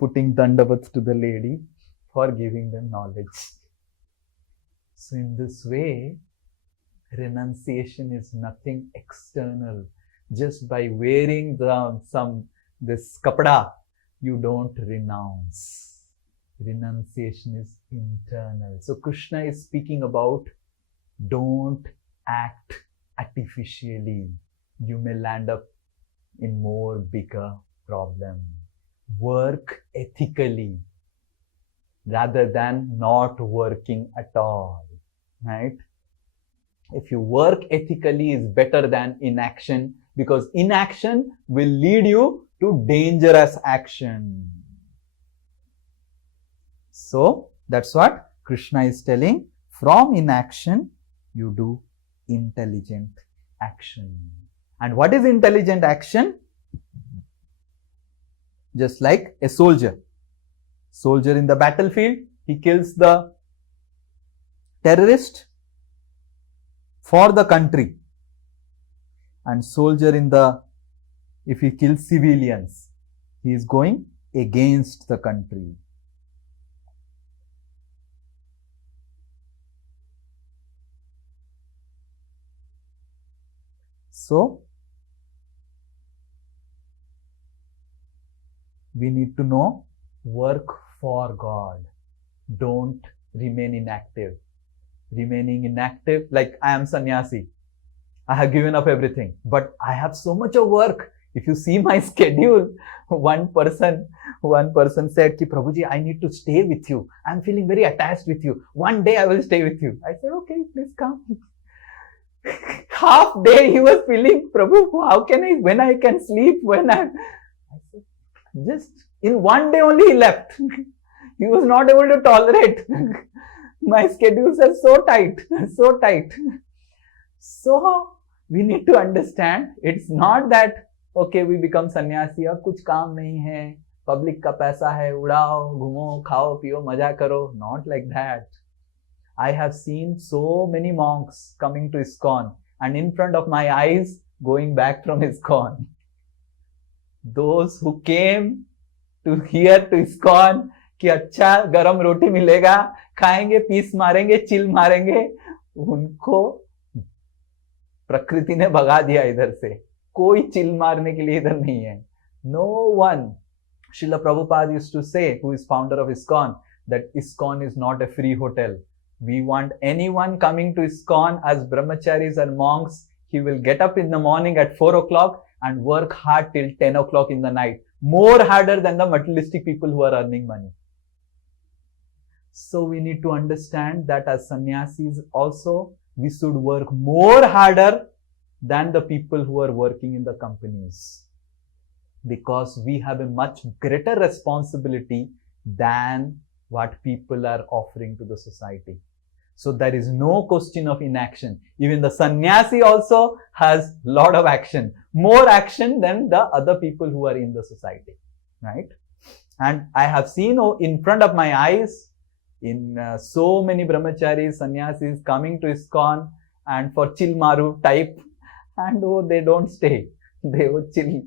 putting dandavats to the lady for giving them knowledge. So in this way, renunciation is nothing external. Just by wearing this kapada, you don't renounce. Renunciation is internal. So Krishna is speaking about don't act artificially. You may land up in more bigger problem. Work ethically rather than not working at all, right? If you work ethically is better than inaction, because inaction will lead you to dangerous action. So that's what Krishna is telling. From inaction, you do intelligent action. And what is intelligent action? Just like a soldier. Soldier in the battlefield, he kills the terrorist for the country. And soldier if he kills civilians, he is going against the country. So, we need to know, work for God. Don't remain inactive. Remaining inactive, like I am sannyasi. I have given up everything, but I have so much of work. If you see my schedule, one person said, Ki Prabhuji, I need to stay with you. I'm feeling very attached with you. One day I will stay with you. I said, okay, please come. Half day he was feeling, Prabhu, when I can sleep, I said, just in one day only he left. He was not able to tolerate. My schedules are so tight. So, we need to understand, it's not that, okay, we become sannyasi, अब कुछ काम नहीं है, public का पैसा है, उड़ाओ, घूमो, खाओ, पियो, मजा करो. Not like that. I have seen so many monks coming to ISKCON and in front of my eyes going back from ISKCON. Those who came to here to ISKCON कि अच्छा गरम रोटी मिलेगा, खाएंगे, पीस मारेंगे, चिल मारेंगे, उनको प्रकृति ने भगा दिया इधर से. कोई चिल मारने के लिए इधर नहीं है. No one. Srila Prabhupada used to say, who is founder of ISKCON, that ISKCON is not a free hotel. We want anyone coming to ISKCON as brahmacharis and monks. He will get up in the morning at 4 o'clock and work hard till 10 o'clock in the night. More harder than the materialistic people who are earning money. So we need to understand that as sannyasis also, we should work more harder than the people who are working in the companies. Because we have a much greater responsibility than what people are offering to the society. So there is no question of inaction. Even the sannyasi also has lot of action. More action than the other people who are in the society. Right? And I have seen in front of my eyes, in so many brahmacharis, sannyasis coming to ISKCON and for chill maru type, and they don't stay. They would chill.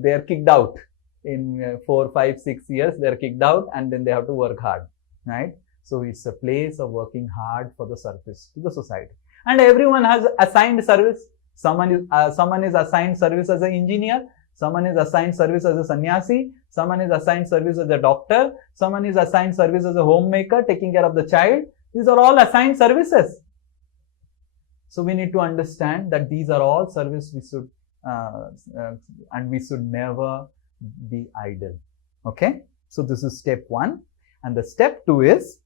They are kicked out. In 4, 5, 6 years, they are kicked out and then they have to work hard. Right? So it's a place of working hard for the service to the society. And everyone has assigned service. Someone is assigned service as an engineer. Someone is assigned service as a sannyasi. Someone is assigned service as a doctor. Someone is assigned service as a homemaker, taking care of the child. These are all assigned services. So we need to understand that these are all service we should, and we should never be idle. Okay? So this is step 1. And the step 2 is,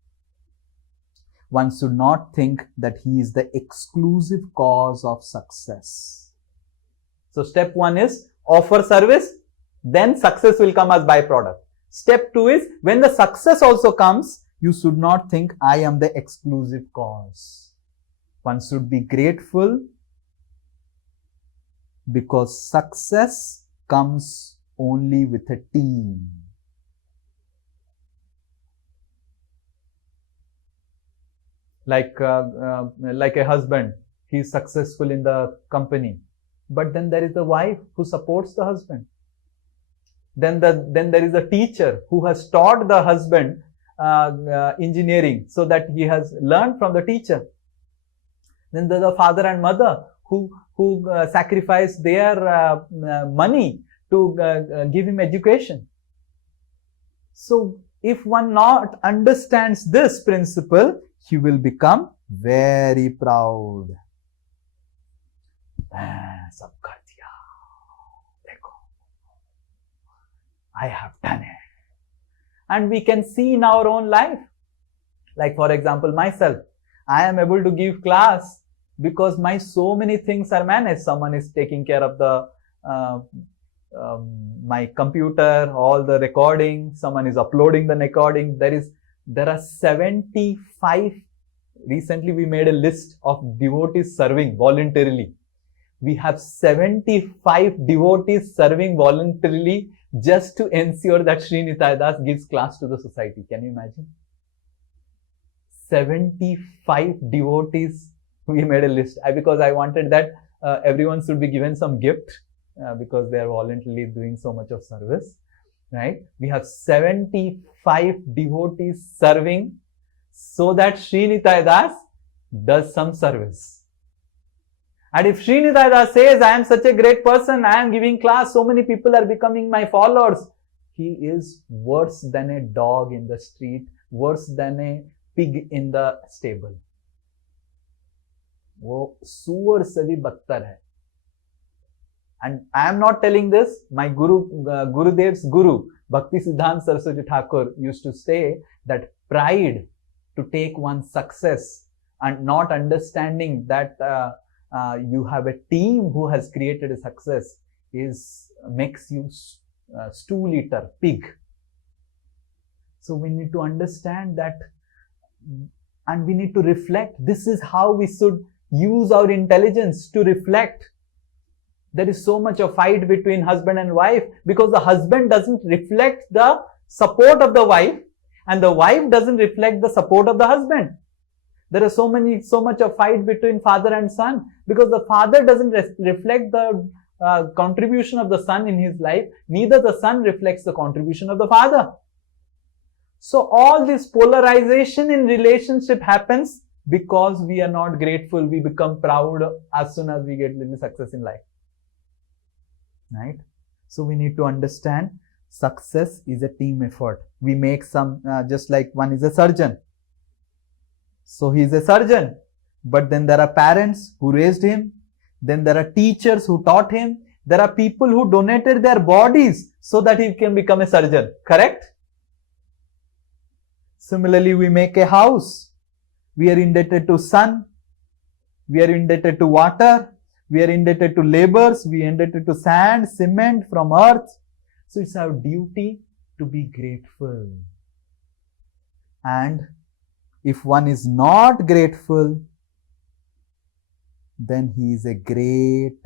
one should not think that he is the exclusive cause of success. So step 1 is offer service, then success will come as byproduct. Step 2 is, when the success also comes, you should not think I am the exclusive cause. One should be grateful because success comes only with a team. Like a husband, he is successful in the company, but then there is the wife who supports the husband. Then there is a teacher who has taught the husband engineering so that he has learned from the teacher. Then there is the father and mother who sacrifice their money to give him education. So if one not understands this principle, he will become very proud. Sab kar diya. Dekho. I have done it. And we can see in our own life. Like for example, myself. I am able to give class because my so many things are managed. Someone is taking care of the my computer, all the recording, someone is uploading the recording. There are 75. Recently we made a list of devotees serving voluntarily. We have 75 devotees serving voluntarily just to ensure that Sri Nitai Das gives class to the society. Can you imagine? 75 devotees. We made a list because I wanted that everyone should be given some gift because they are voluntarily doing so much of service, right? We have 75 devotees serving so that Sri Nitai Das does some service. And if Sri Nitai Das says, I am such a great person, I am giving class, so many people are becoming my followers, he is worse than a dog in the street, worse than a pig in the stable. वो सुअर से भी बदतर है. And I am not telling this. My Gurudev's Guru, Bhakti Siddhanta Saraswati Thakur, used to say that pride to take one's success and not understanding that you have a team who has created a success makes you stool eater, pig. So we need to understand that, and we need to reflect. This is how we should use our intelligence to reflect. There is so much of fight between husband and wife because the husband doesn't reflect the support of the wife and the wife doesn't reflect the support of the husband. There is so much of fight between father and son because the father doesn't reflect the contribution of the son in his life. Neither the son reflects the contribution of the father. So all this polarization in relationship happens because we are not grateful. We become proud as soon as we get little success in life. Right? So we need to understand success is a team effort. We make some, just like one is a surgeon. So he is a surgeon. But then there are parents who raised him. Then there are teachers who taught him. There are people who donated their bodies so that he can become a surgeon. Correct? Similarly, we make a house. We are indebted to sun. We are indebted to water. We are indebted to labors. We are indebted to sand, cement from earth. So it's our duty to be grateful. And if one is not grateful, then he is a great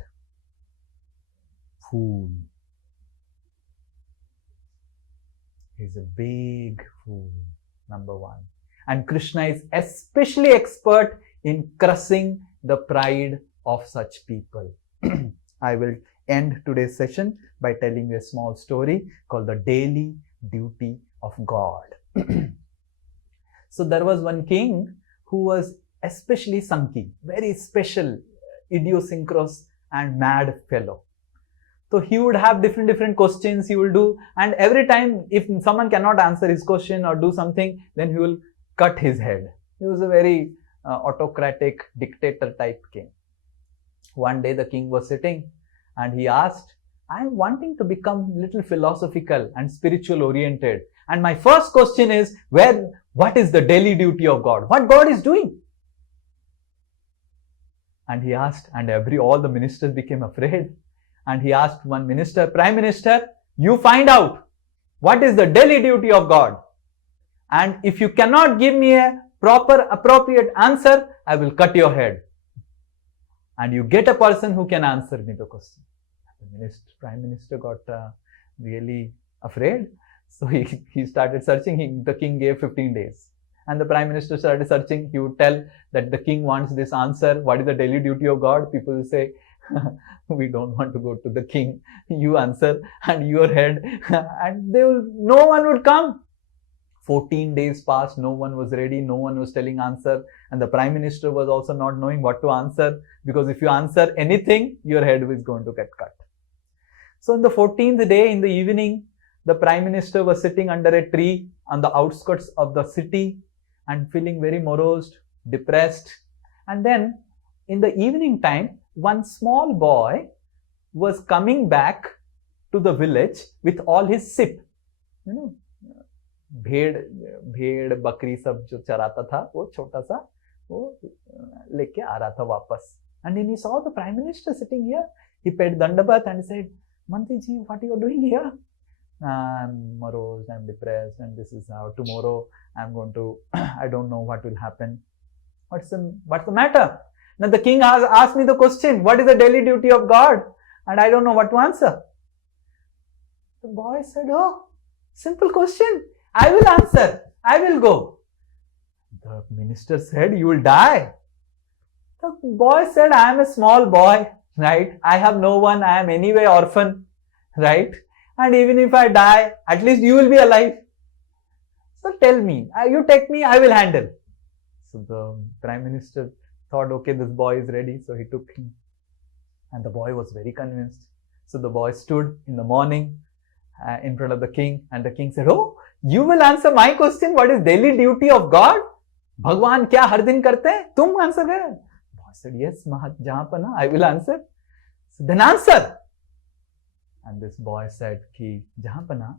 fool. He is a big fool, number one. And Krishna is especially expert in crushing the pride of such people. I will end today's session by telling you a small story called the daily duty of God. So there was one king who was especially Sanki, very special, idiosyncrasies and mad fellow. So he would have different questions he will do, and every time if someone cannot answer his question or do something, then he will cut his head. He was a very autocratic dictator type king. One day the king was sitting and he asked, I am wanting to become little philosophical and spiritual oriented. And my first question is, what is the daily duty of God? What God is doing? And he asked, and all the ministers became afraid. And he asked one minister, Prime Minister, you find out what is the daily duty of God. And if you cannot give me a proper, appropriate answer, I will cut your head. And you get a person who can answer me the question. The Prime Minister got really afraid. So he started searching. The king gave 15 days. And the Prime Minister started searching. He would tell that the king wants this answer. What is the daily duty of God? People will say, we don't want to go to the king. You answer and your head. And no one would come. 14 days passed. No one was ready. No one was telling answer. And the Prime Minister was also not knowing what to answer. Because if you answer anything, your head is going to get cut. So on the 14th day in the evening, the Prime Minister was sitting under a tree on the outskirts of the city and feeling very morose, depressed. And then in the evening time, one small boy was coming back to the village with all his sip. भेड़ बकरी सब जो चराता था वो छोटा सा वो लेके आ रहा था वापस. And then he saw the prime minister sitting here. He paid dandavat and said, Manti ji, what are you doing here? I'm morose, I'm depressed, and this is how tomorrow I'm going to, I don't know what will happen. What's the matter? Now the king has asked me the question, what is the daily duty of God? And I don't know what to answer. The boy said, oh, simple question. I will answer. I will go. The minister said, you will die. The boy said, I am a small boy, right? I have no one. I am anyway orphan, right? And even if I die, at least you will be alive. So tell me, you take me, I will handle. So the prime minister thought, okay, this boy is ready. So he took him. And the boy was very convinced. So the boy stood in the morning in front of the king. And the king said, oh, you will answer my question. What is daily duty of God? Bhagwan kya har din karte hain? Tum answer kare. Boy said, yes, Jahanpana, I will answer. So then answer. And this boy said, ki Jahanpana,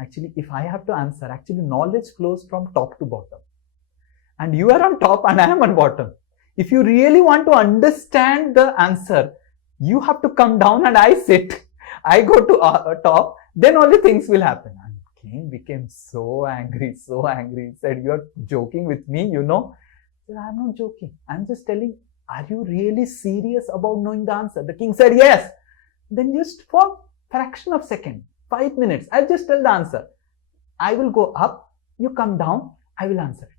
actually, if I have to answer, actually knowledge flows from top to bottom. And you are on top and I am on bottom. If you really want to understand the answer, you have to come down and I sit. I go to top, then only things will happen. And king became so angry. He said, you are joking with me, you know. I said, I'm not joking. I'm just telling, are you really serious about knowing the answer? The king said, yes. Then just for fraction of second, 5 minutes, I'll just tell the answer. I will go up, you come down, I will answer it.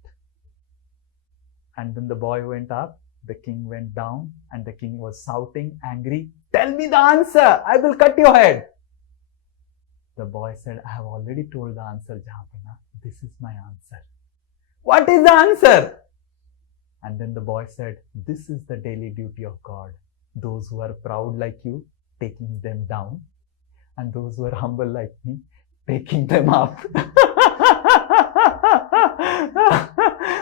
And then the boy went up, the king went down, and the king was shouting, angry, tell me the answer, I will cut your head. The boy said, I have already told the answer, Jahanpana. This is my answer. What is the answer? And then the boy said, this is the daily duty of God. Those who are proud like you, taking them down. And those who are humble like me, taking them up.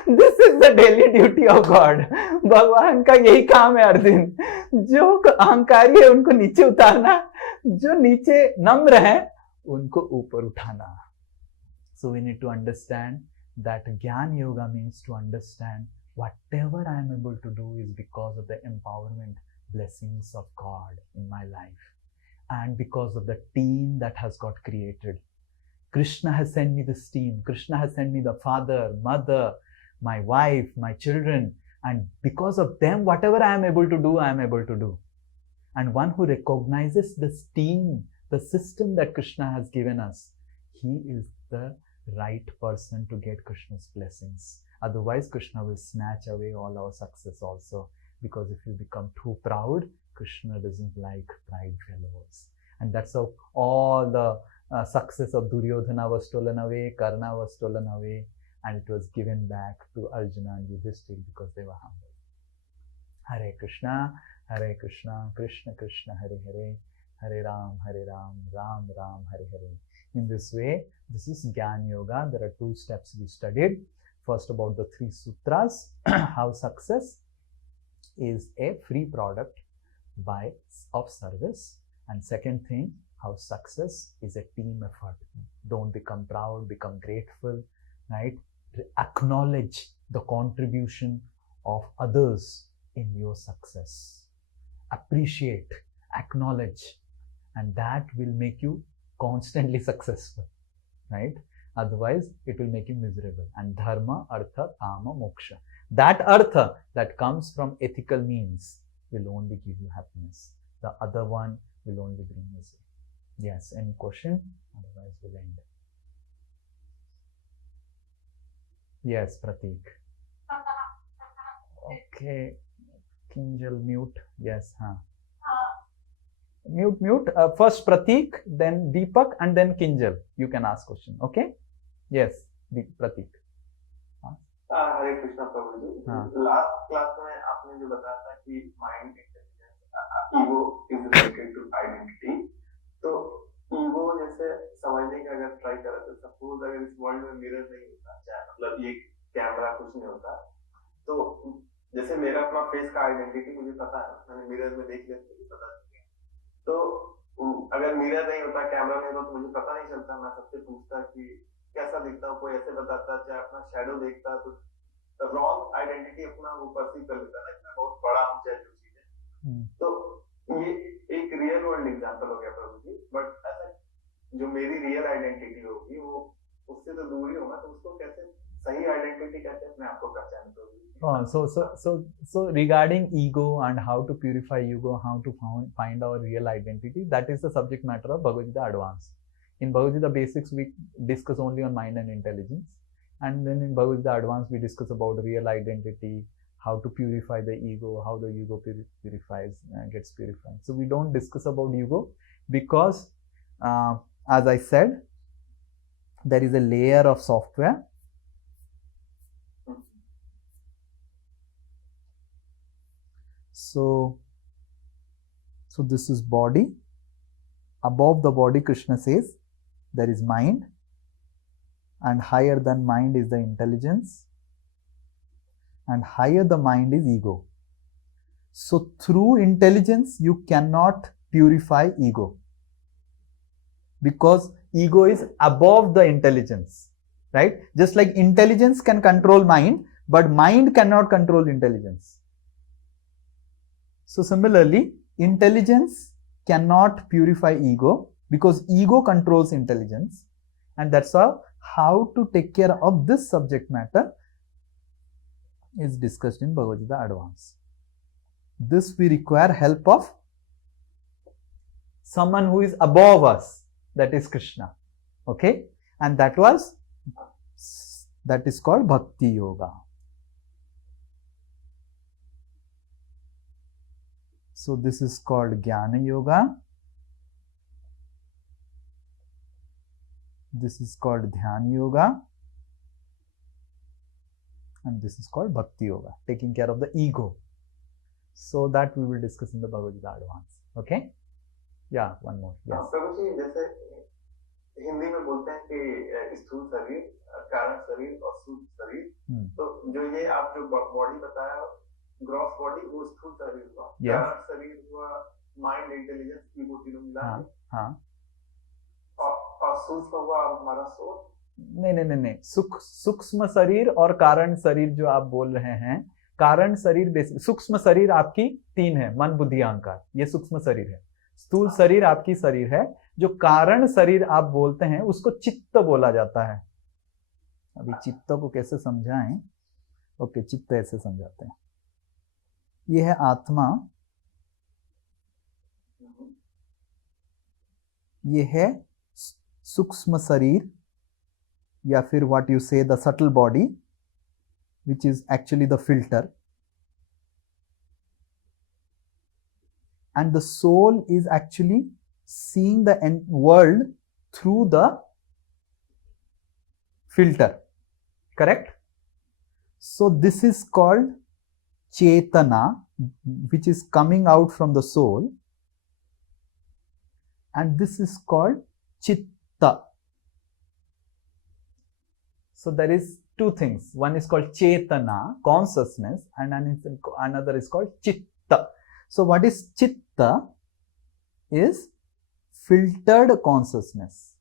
This is the daily duty of God. भगवान का यही काम है हर दिन. जो अहंकारी है उनको नीचे उतारना, जो नीचे नम्र है उनको ऊपर उठाना. So we need to understand that Jnana Yoga means to understand whatever I am able to do is because of the empowerment, blessings of God in my life. And because of the team that has got created. Krishna has sent me this team. Krishna has sent me the father, mother, my wife, my children. And because of them, whatever I am able to do, I am able to do. And one who recognizes this team, the system that Krishna has given us, he is the right person to get Krishna's blessings. Otherwise, Krishna will snatch away all our success also. Because if you become too proud, Krishna doesn't like pride fellows. And that's how all the success of Duryodhana was stolen away, Karna was stolen away, and it was given back to Arjuna and Yudhishthira because they were humble. Hare Krishna, Krishna Krishna, Hare Hare, Hare Ram, Ram Ram, Hare Hare. In this way, this is Jnana Yoga. There are 2 steps we studied. First about the 3 sutras, how success is a free product of service. And second thing, how success is a team effort. Don't become proud, become grateful, right? Acknowledge the contribution of others in your success. Appreciate, acknowledge, and that will make you constantly successful, right? Otherwise, it will make you miserable. And dharma, artha, kama, moksha. That artha that comes from ethical means will only give you happiness. The other one will only bring misery. Yes, any question? Otherwise, we'll end. Yes, Pratik. Okay. Kinjal, mute. Yes, huh. Mute. First Pratik, then Deepak, and then Kinjal. You can ask question. Okay? Yes, Pratik. Hare Krishna prabhu ji. Last class में आपने जो बताया था कि mind intelligence ego is related to identity. तो ego जैसे समझने का अगर ट्राई करें तो सपोज अगर इस वर्ल्ड में मिरर नहीं होता, चाहे मतलब ये कैमरा कुछ नहीं होता, तो जैसे मेरा अपना फेस का आइडेंटिटी मुझे पता है, मैंने मिरर में देख लिया तो मुझे पता चल गया. तो अगर मिरर नहीं होता, कैमरा नहीं होता, तो मुझे पता नहीं चलता. मैं सबसे पूछता कि कैसा दिखता हूँ, कोई ऐसे बताता, चाहे अपना शैडो देखता तो रॉन्ग आइडेंटिटी अपना वो परसीव कर लेता है ना, मैं बहुत बड़ा हूँ चाहे जो चीज है। तो ये एक रियल वर्ल्ड एग्जांपल हो गया प्रभु जी, बट ऐसा जो मेरी रियल आइडेंटिटी होगी वो उससे तो दूर ही होगा, तो उसको कैसे सही आइडेंटिटी कैसे अपने आप को पहचान करोगे? So regarding ego and how to purify ego, how to find our real identity, that is the subject matter of Bhagavad Gita Advanced. In Bhagavad Gita Basics, we discuss only on mind and intelligence, and then in Bhagavad Gita Advanced, we discuss about real identity, how to purify the ego, how the ego gets purified. So we don't discuss about ego because, as I said, there is a layer of software. So this is body. Above the body, Krishna says, there is mind, and higher than mind is the intelligence, and higher the mind is ego. So through intelligence, you cannot purify ego, because ego is above the intelligence, right? Just like intelligence can control mind, but mind cannot control intelligence. So similarly, intelligence cannot purify ego because ego controls intelligence, and that's how to take care of this subject matter is discussed in Bhagavad Gita Advance. This we require help of someone who is above us, that is Krishna. Okay, and that is called Bhakti Yoga. So this is called Jnana Yoga. This is called Dhyana Yoga. And this is called Bhakti Yoga, taking care of the ego. So that we will discuss in the Bhagavad Gita Advance. Okay? Yeah, one more. Yes. प्रभु जी, जैसे हिंदी में बोलते हैं कि स्थूल शरीर, कारण शरीर और सूक्ष्म शरीर, तो जो ये आप जो बॉडी बताया, ग्रॉस बॉडी, वो स्थूल शरीर हुआ, कारण शरीर हुआ माइंड, इंटेलिजेंस, ईगो, तीनों मिला के, हाँ, और सूक्ष्म हुआ हमारा सोल। नहीं, सूक्ष्म शरीर और कारण शरीर जो आप बोल रहे हैं, कारण शरीर बेसिक, सूक्ष्म शरीर आपकी 3 है, मन बुद्धि अहंकार, ये सूक्ष्म शरीर है। स्थूल शरीर आपकी शरीर है। जो कारण शरीर आप बोलते हैं उसको चित्त बोला जाता है। अभी चित्त को कैसे समझाएं? ओके, चित्त ऐसे समझाते हैं। ये है आत्मा, ये है सूक्ष्म शरीर, या फिर व्हाट यू से the subtle body, which is actually the filter, and the soul is actually seeing the world through the filter, correct? So this is called Chetana, which is coming out from the soul, and this is called Chitta. So there is 2 things. One is called Chetana, consciousness, and another is called Chitta. So what is Chitta? Is filtered consciousness.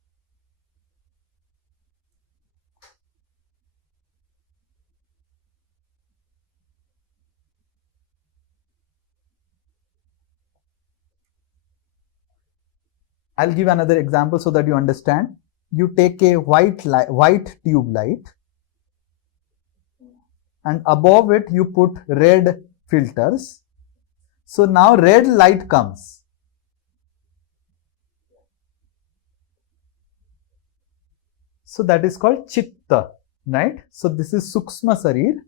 I'll give another example so that you understand. You take a white tube light, and above it you put red filters. So now red light comes. So that is called Chitta, right? So this is Sukshma Sarir,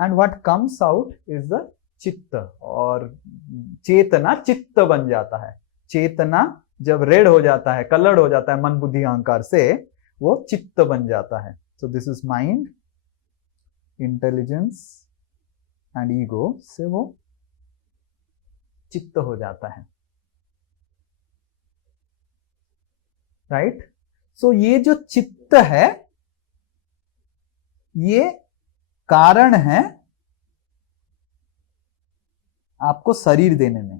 and what comes out is the Chitta, or Chetana, Chitta बन जाता है। चेतना जब red हो जाता है, coloured हो जाता है मन बुद्धि अहंकार से, वो चित्त बन जाता है। So this is mind, intelligence and ego से वो चित्त हो जाता है, राइट? सो ये जो चित्त है, ये कारण है आपको शरीर देने में।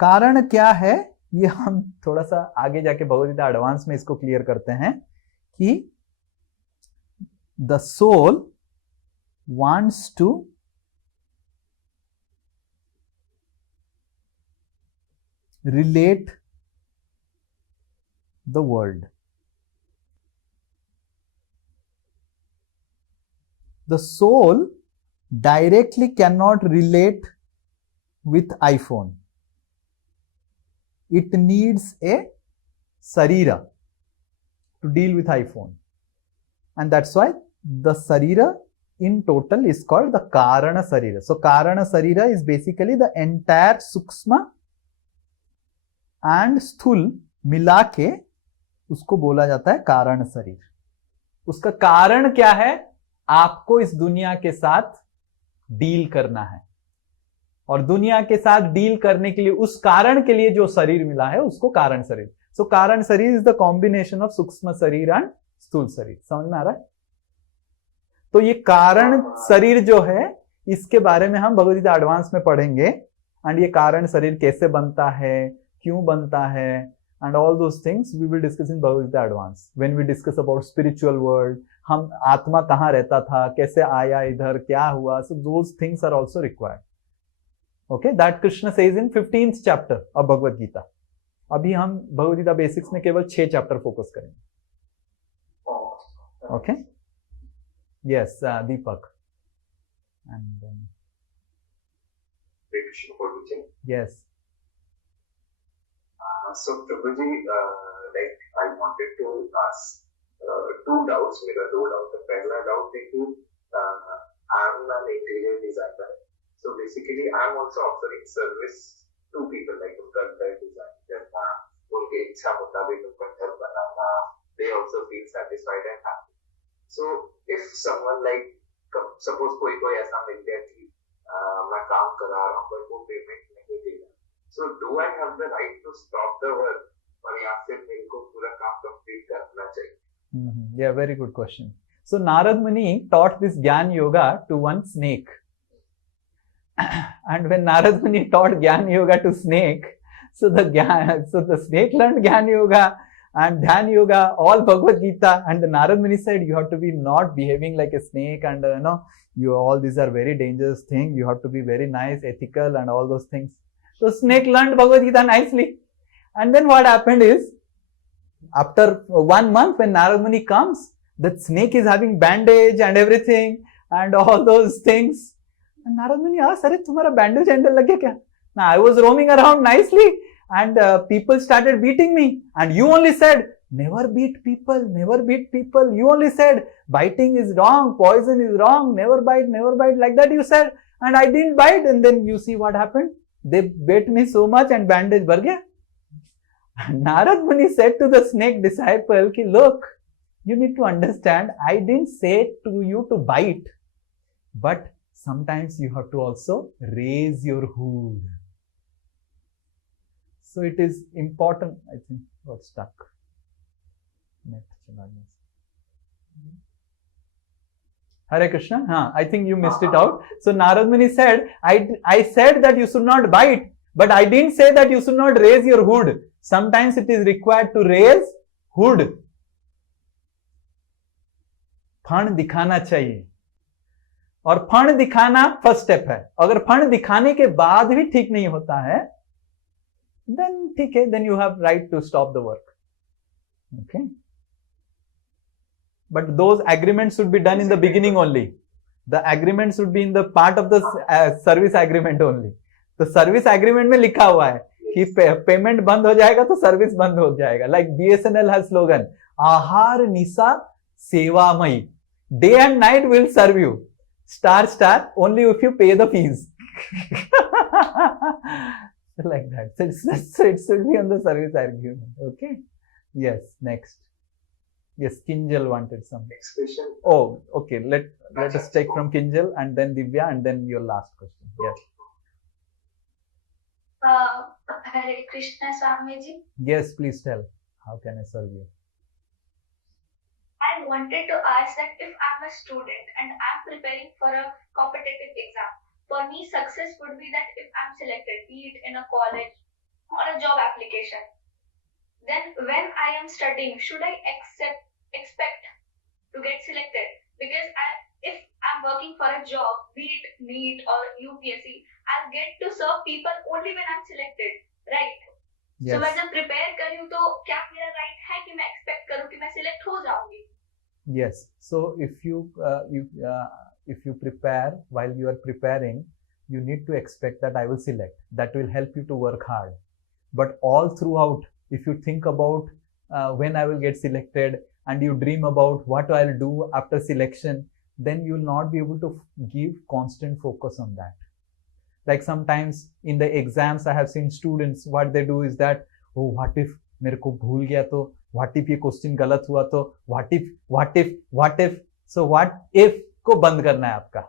कारण क्या है, ये हम थोड़ा सा आगे जाके भगवद गीता एडवांस में इसको क्लियर करते हैं कि the soul wants to relate the world. The soul directly cannot relate with iPhone. It needs a sarira to deal with iPhone. And that's why the sarira in total is called the Karana Sarira. So Karana Sarira is basically the entire Suksma and Sthul मिला के उसको बोला जाता है कारण शरीर. उसका कारण क्या है? आपको इस दुनिया के साथ डील करना है, और दुनिया के साथ डील करने के लिए उस कारण के लिए जो शरीर मिला है उसको कारण शरीर. सो कारण शरीर इज द कॉम्बिनेशन ऑफ सूक्ष्म शरीर एंड स्थूल शरीर. समझ में आ रहा है? तो ये कारण शरीर जो है इसके बारे में हम भगवद गीता एडवांस में पढ़ेंगे. एंड ये कारण शरीर कैसे बनता है, क्यों बनता है, and all those things we will discuss in Bhagavad Gita Advance when we discuss about spiritual world. हम आत्मा कहाँ रहता था, कैसे आया इधर, क्या हुआ. So those things are also required. Okay, that Krishna says in 15th chapter of Bhagavad Gita. अभी हम भगवद गीता बेसिक्स में केवल 6 चैप्टर फोकस करेंगे. Okay? Yes, Deepak. And then yes. So Prabhuji, like I wanted to ask 2 doubts. मेरा 2 doubt है. पहला doubt है कि I'm an interior designer. So basically I'm also offering service to people like उनका घर design करना, उनके इच्छा मुताबिक उनका घर बनाना. They also feel satisfied and happy. So if someone like suppose कोई ऐसा मिल गया कि मैं काम करा रहा हूँ पर वो पेमेंट नहीं देगा. So do I have the right to stop the work, or या फिर मेरे को पूरा काम कंप्लीट करना चाहिए? Yeah, very good question. So Narad Muni taught this Gyan Yoga to one snake. And when Narad Muni taught Gyan Yoga to snake, so the snake learned Gyan Yoga and Dhyan Yoga, all Bhagavad Gita, and the Narad Muni said you have to be not behaving like a snake, and you all these are very dangerous things. You have to be very nice, ethical, and all those things. So snake learned Bhagavad Gita nicely. And then what happened is, after 1 month when Narad Muni comes, that snake is having bandage and everything and all those things. And Narad Muni asked, "Arey, tumhara bandage handle lage kya?" Now I was roaming around nicely and people started beating me. And you only said, never beat people, never beat people. You only said, biting is wrong, poison is wrong, never bite, like that you said. And I didn't bite. And then you see what happened? They bit me so much and bandage bhar gaya. Narad Muni said to the snake disciple, ki, look, you need to understand, I didn't say to you to bite, but sometimes you have to also raise your hood. So it is important. I think got stuck. Hare Krishna. I think you missed it out. So Narad Muni said, I said that you should not bite, but I didn't say that you should not raise your hood. Sometimes it is required to raise hood. फण दिखाना चाहिए, और फण दिखाना first step है. अगर फण दिखाने के बाद भी ठीक नहीं होता है, then ठीक है, then you have right to stop the work. Okay. But those agreements should be done in the beginning only. The agreement should be in the part of the service agreement only. तो service agreement में लिखा हुआ है कि payment बंद हो जाएगा तो सर्विस बंद हो जाएगा. लाइक BSNL has slogan, आहार निशा सेवामयी, day and night will serve you, star only if you pay the fees. Like that. So it should be on the service agreement. Okay. Yes. Next. Yes, Kinjal wanted some. Next question. Oh, okay. Let us take from Kinjal and then Divya and then your last question. Yes. Hare Krishna Swamiji. Yes, please tell. How can I serve you? I wanted to ask that if I'm a student and I'm preparing for a competitive exam, for me success would be that if I'm selected, be it in a college or a job application, then when I am studying, should I expect to get selected? If I'm working for a job, be it NEET or UPSC, I'll get to serve people only when I'm selected, right? Yes. So मैं जब prepare कर रही हूँ तो क्या मेरा right है कि मैं expect करूँ कि मैं select हो जाऊँगी? Yes. So if you prepare, while you are preparing, you need to expect that I will select. That will help you to work hard. But all throughout, if you think about when I will get selected and you dream about what I'll do after selection, then you will not be able to give constant focus on that. Like sometimes in the exams, I have seen students, what they do is that, oh, what if मेरे को भूल गया तो, what if ये question गलत हुआ तो, what if. So what if को बंद करना है आपका.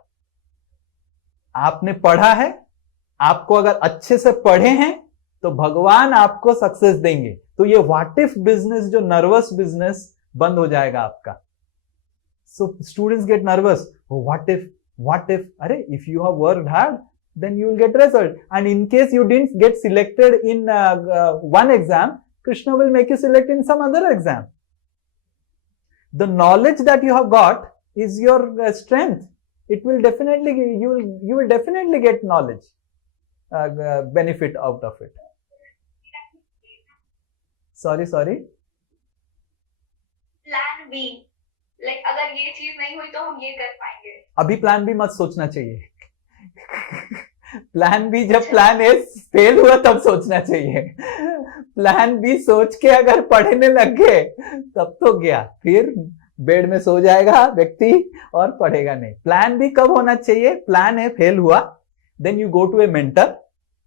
आपने पढ़ा है, आपको अगर अच्छे से पढ़े हैं तो भगवान आपको सक्सेस देंगे. तो ये व्हाट इफ बिजनेस, जो नर्वस बिजनेस, बंद हो जाएगा आपका. So students get nervous, what if. अरे if you have worked hard, then you will get result. And in case you didn't get selected in one exam, Krishna will make you select in some other exam. The knowledge that you have got is your strength. It will definitely, you will definitely get knowledge, benefit out of it. Sorry. Plan B. Like अगर ये चीज नहीं हुई तो हम ये कर पाएंगे. अभी प्लान बी मत सोचना चाहिए. प्लान बी जब प्लान ए फेल हुआ तब सोचना चाहिए. प्लान बी सोच के अगर पढ़ने लग गए तब तो गया, फिर बेड में सो जाएगा व्यक्ति और पढ़ेगा नहीं. प्लान बी कब होना चाहिए? प्लान ए फेल हुआ, then you go to a mentor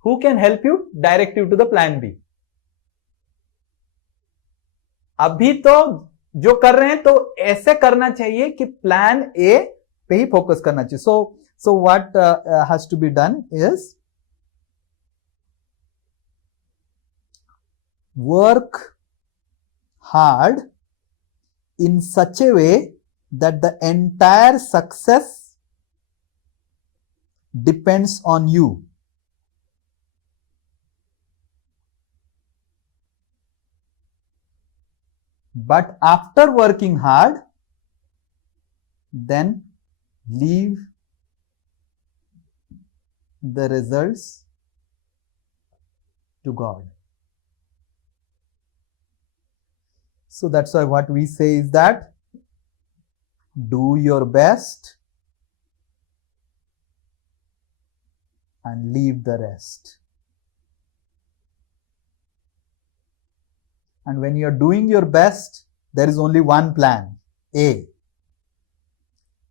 who can help you, direct you to the plan B. अभी तो जो कर रहे हैं तो ऐसे करना चाहिए कि प्लान ए पे ही फोकस करना चाहिए. So what has to be done is work hard in such a way that the entire success depends on you. But after working hard, then leave the results to God. So that's why what we say is that do your best and leave the rest. And when you are doing your best, there is only one plan, A.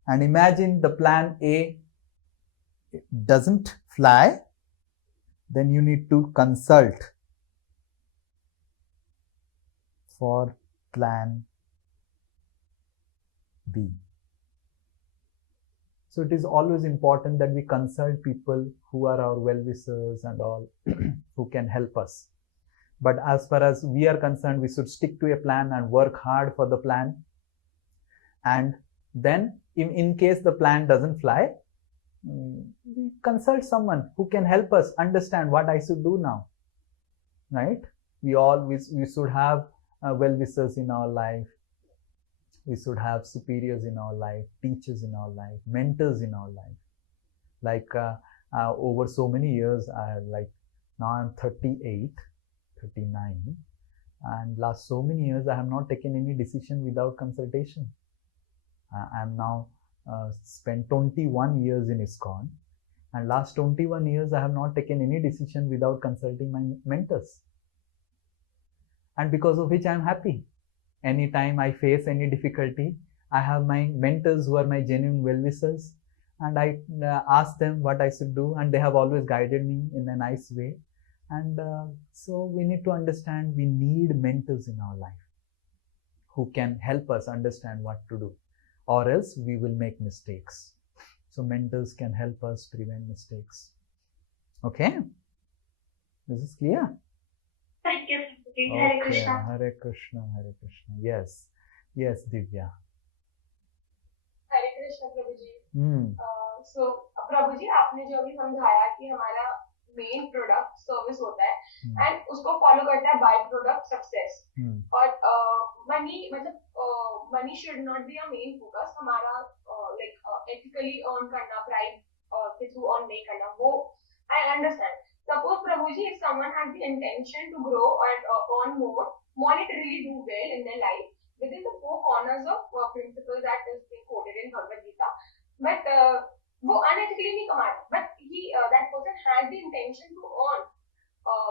And imagine the plan A doesn't fly, then you need to consult for plan B. So it is always important that we consult people who are our well-wishers and all who can help us. But as far as we are concerned, we should stick to a plan and work hard for the plan. And then in case the plan doesn't fly, we consult someone who can help us understand what I should do now, right? We should have well-wishers in our life. We should have superiors in our life, teachers in our life, mentors in our life. Like over so many years, now I'm 38, 39, and last so many years I have not taken any decision without consultation. I am now spent 21 years in ISKCON, and last 21 years I have not taken any decision without consulting my mentors, and because of which I am happy. Anytime I face any difficulty, I have my mentors who are my genuine well-wishers, and I ask them what I should do, and they have always guided me in a nice way. And so we need to understand we need mentors in our life who can help us understand what to do, or else we will make mistakes. So mentors can help us prevent mistakes. Okay? This is clear? Thank you. Hare Krishna. Hare Krishna, Hare Krishna. Yes, yes, Divya. Hare Krishna Prabhu ji. So प्रभु जी आपने जो अभी समझाया कि हमारा main product service होता है and उसको follow करता है बाय प्रोडक्ट सक्सेस. और मनी मतलब money should not be a main focus. हमारा लाइक एथिकली अर्न करना, प्राइड के थ्रू अर्न नहीं करना, वो I understand. Suppose Prabhuji, if someone has the intention to grow and earn more, monetarily do well in their life within the four corners of principles that is being quoted in Bhagavad Gita, but वो unethically नहीं कमा रहा, but that person has the intention to earn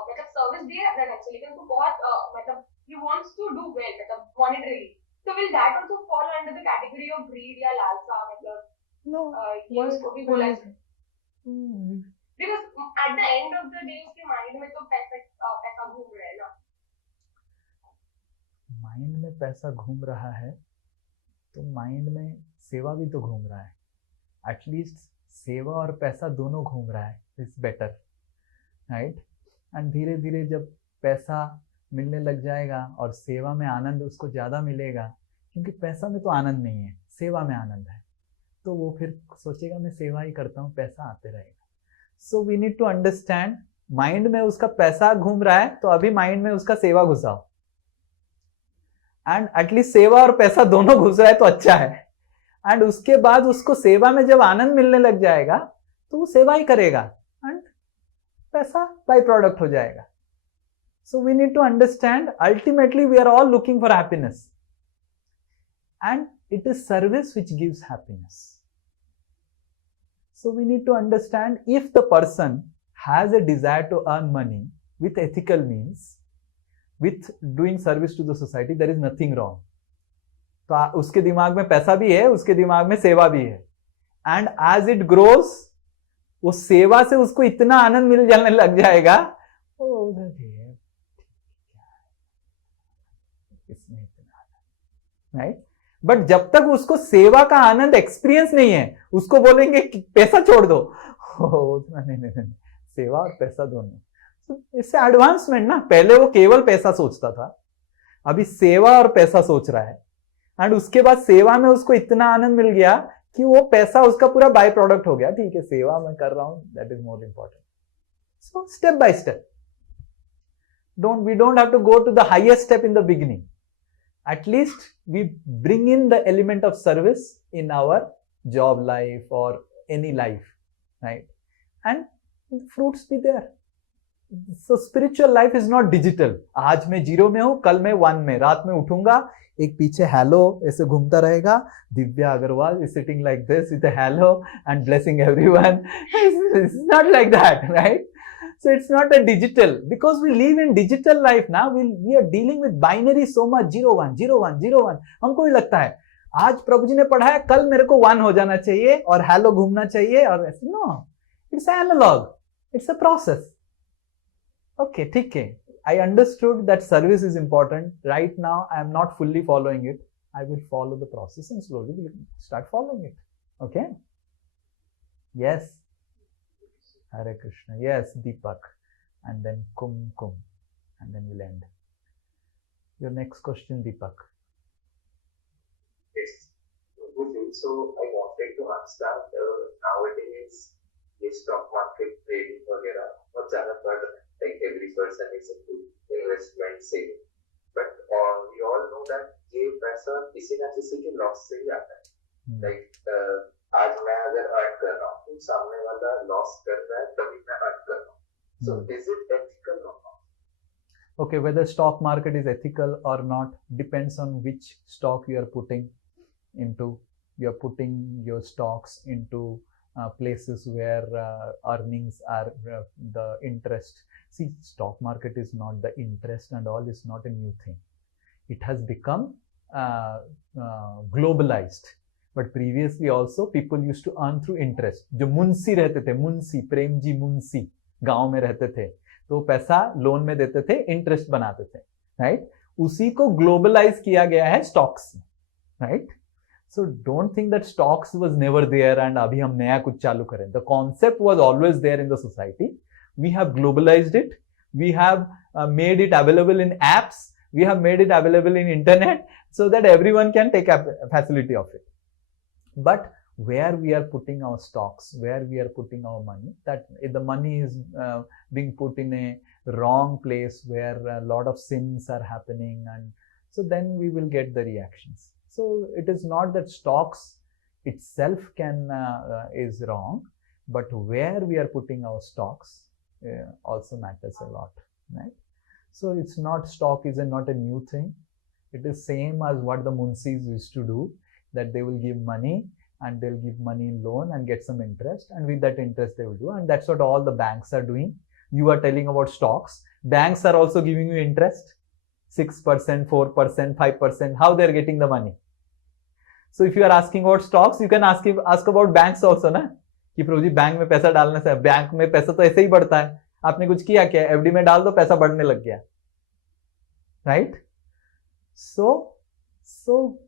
मतलब service दे रहा है ढंग से, लेकिन उसको बहुत मतलब he wants to do well मतलब monetarily, so will that also fall under the category of greed या लालसा? मतलब No. ये उसको भी बोला है because at the end of the day उसके माइंड में तो पैसा घूम रहा है ना. माइंड में पैसा घूम रहा है तो माइंड में सेवा भी तो घूम रहा है. एटलीस्ट सेवा और पैसा दोनों घूम रहा है, इट्स बेटर, राइट. एंड धीरे धीरे जब पैसा मिलने लग जाएगा और सेवा में आनंद उसको ज़्यादा मिलेगा, क्योंकि पैसा में तो आनंद नहीं है, सेवा में आनंद है, तो वो फिर सोचेगा मैं सेवा ही करता हूँ, पैसा आते रहेगा. So we need to understand, mind में उसका पैसा घूम रहा है तो अभी माइंड में उसका सेवा घुसाओ, एंड एटलीस्ट सेवा और पैसा दोनों घुस रहा है तो अच्छा है. एंड उसके बाद उसको सेवा में जब आनंद मिलने लग जाएगा तो वो सेवा ही करेगा एंड पैसा बाय प्रोडक्ट हो जाएगा. So we need to understand, ultimately we are all looking for happiness and it is service which gives happiness. So we need to understand, if the person has a desire to earn money with ethical means, with doing service to the society, there is nothing wrong. तो उसके दिमाग में पैसा भी है, उसके दिमाग में सेवा भी है, and as it grows, वो सेवा से उसको इतना आनंद मिल जाने लग जाएगा, इसमें इतना आनंद, right? बट जब तक उसको सेवा का आनंद एक्सपीरियंस नहीं है, उसको बोलेंगे कि पैसा छोड़ दो, नहीं, सेवा और पैसा दोनों. इससे एडवांसमेंट ना. पहले वो केवल पैसा सोचता था, अभी सेवा और पैसा सोच रहा है, एंड उसके बाद सेवा में उसको इतना आनंद मिल गया कि वो पैसा उसका पूरा बाय प्रोडक्ट हो गया. ठीक है, सेवा मैं कर रहा हूं, that is more important. So step by step, we don't have to go to the highest step in the beginning. At least we bring in the element of service in our job life or any life, right? And fruits be there. So spiritual life is not digital. आज मैं 0 में हूँ, कल मैं 1 में, रात में उठूंगा, एक पीछे hello ऐसे घूमता रहेगा, Divya Agarwal is sitting like this with a hello and blessing everyone. It's not like that, right? So it's not a digital, because we live in digital life now. We are dealing with binary so much, 0 1 0 1 0 1. हमको ही लगता है आज प्रभु जी ने पढ़ाया, कल मेरे को 1 हो जाना चाहिए और हेलो घूमना चाहिए, और ऐसे. No, it's analog, it's a process. Okay, ठीक है, I understood that service is important. Right now I am not fully following it. I will follow the process and slowly will start following it. Okay? Yes. Hare Krishna. Yes, Deepak. And then Kum, and then we'll end. Your next question, Deepak. Yes. So I wanted to understand, nowadays the stock market trading वगैरह बहुत ज़्यादा बढ़ रहा है. Like every person is into investment saving, but we all know that ये पैसा किसी न किसी के लॉस से ही आता है. Like आज मैं अगर अर्न कर रहा हूँ तो सामने वाला लॉस कर रहा है, तभी मैं अर्न कर रहा हूँ. So is it ethical or not? Okay, whether stock market is ethical or not depends on which stock you are putting into. You are putting your stocks into places where earnings are the interest. See, stock market is not the interest and all, is not a new thing. It has become globalized. But previously also people used to earn through interest. जो मुंशी रहते थे, मुंशी प्रेम जी मुंशी गांव में रहते थे, तो पैसा loan में देते थे, इंटरेस्ट बनाते थे, राइट? उसी को ग्लोबलाइज किया गया है स्टॉक्स में, right? So don't think that stocks was never there and अभी हम नया कुछ चालू करें. The concept was always there in the society. We have globalised it, we have made it available in apps, we have made it available in internet, so that everyone can take a facility of it. But where we are putting our stocks, where we are putting our money, that if the money is being put in a wrong place where a lot of sins are happening, and so then we will get the reactions. So it is not that stocks itself is wrong, but where we are putting our stocks also matters a lot, right? So it's not, stock is not a new thing. It is same as what the Munsis used to do, that they will give money and they'll give money in loan and get some interest, and with that interest they will do, and that's what all the banks are doing. You are telling about stocks, banks are also giving you interest, 6%, 4%, 5%, how they're getting the money. So if you are asking about stocks, you can ask about banks also, na? कि प्रभु जी bank में पैसा डालने से, bank में पैसा तो ऐसे ही बढ़ता है, आपने कुछ किया क्या, एफडी में डाल दो पैसा बढ़ने लग गया, right? So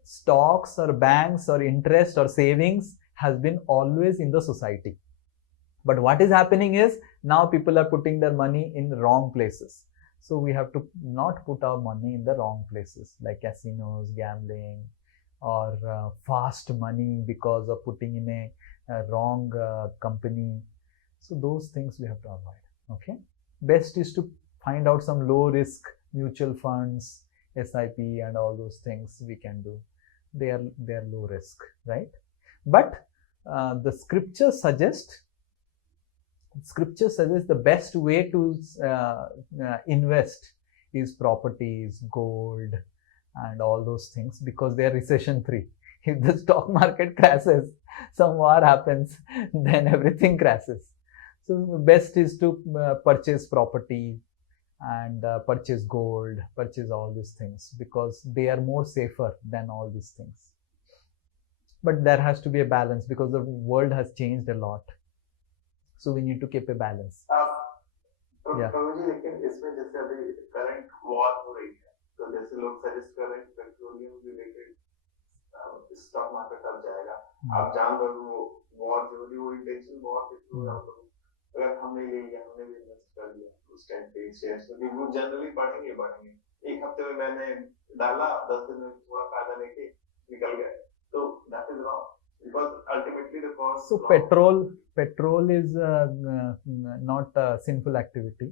stocks or banks or interest or savings has been always in the society. But what is happening is now people are putting their money in wrong places. So we have to not put our money in the wrong places, like casinos, gambling, or fast money because of putting in a wrong company. So those things we have to avoid. Okay. Best is to find out some low risk mutual funds, SIP, and all those things we can do. They are low risk, right? But the scripture suggests the best way to invest is properties, gold, and all those things, because they are recession free. If the stock market crashes, some war happens, then everything crashes. So the best is to purchase property and purchase gold, purchase all these things, because they are more safer than all these things. But there has to be a balance, because the world has changed a lot. So we need to keep a balance. Yeah. लेकिन इसमें जैसे अभी current war हो रही है, तो जैसे लोग सजेस्ट कर रहे हैं पेट्रोलियम रिलेटेड स्टॉक मार्केट अब जाएगा. आप जान रहे हो वॉर जो भी वो इंटेंशन वॉर के थ्रू अगर हमने ले लिया, हमने भी इन्वेस्ट कर लिया उस टाइम पे शेयर्स में, वो जनरली बढ़ेंगे. एक हफ्ते में मैंने डाला, 10 दिन में थोड़ा फायदा लेके निकल गया, तो that is wrong. Because ultimately the cost. So petrol is not a sinful activity.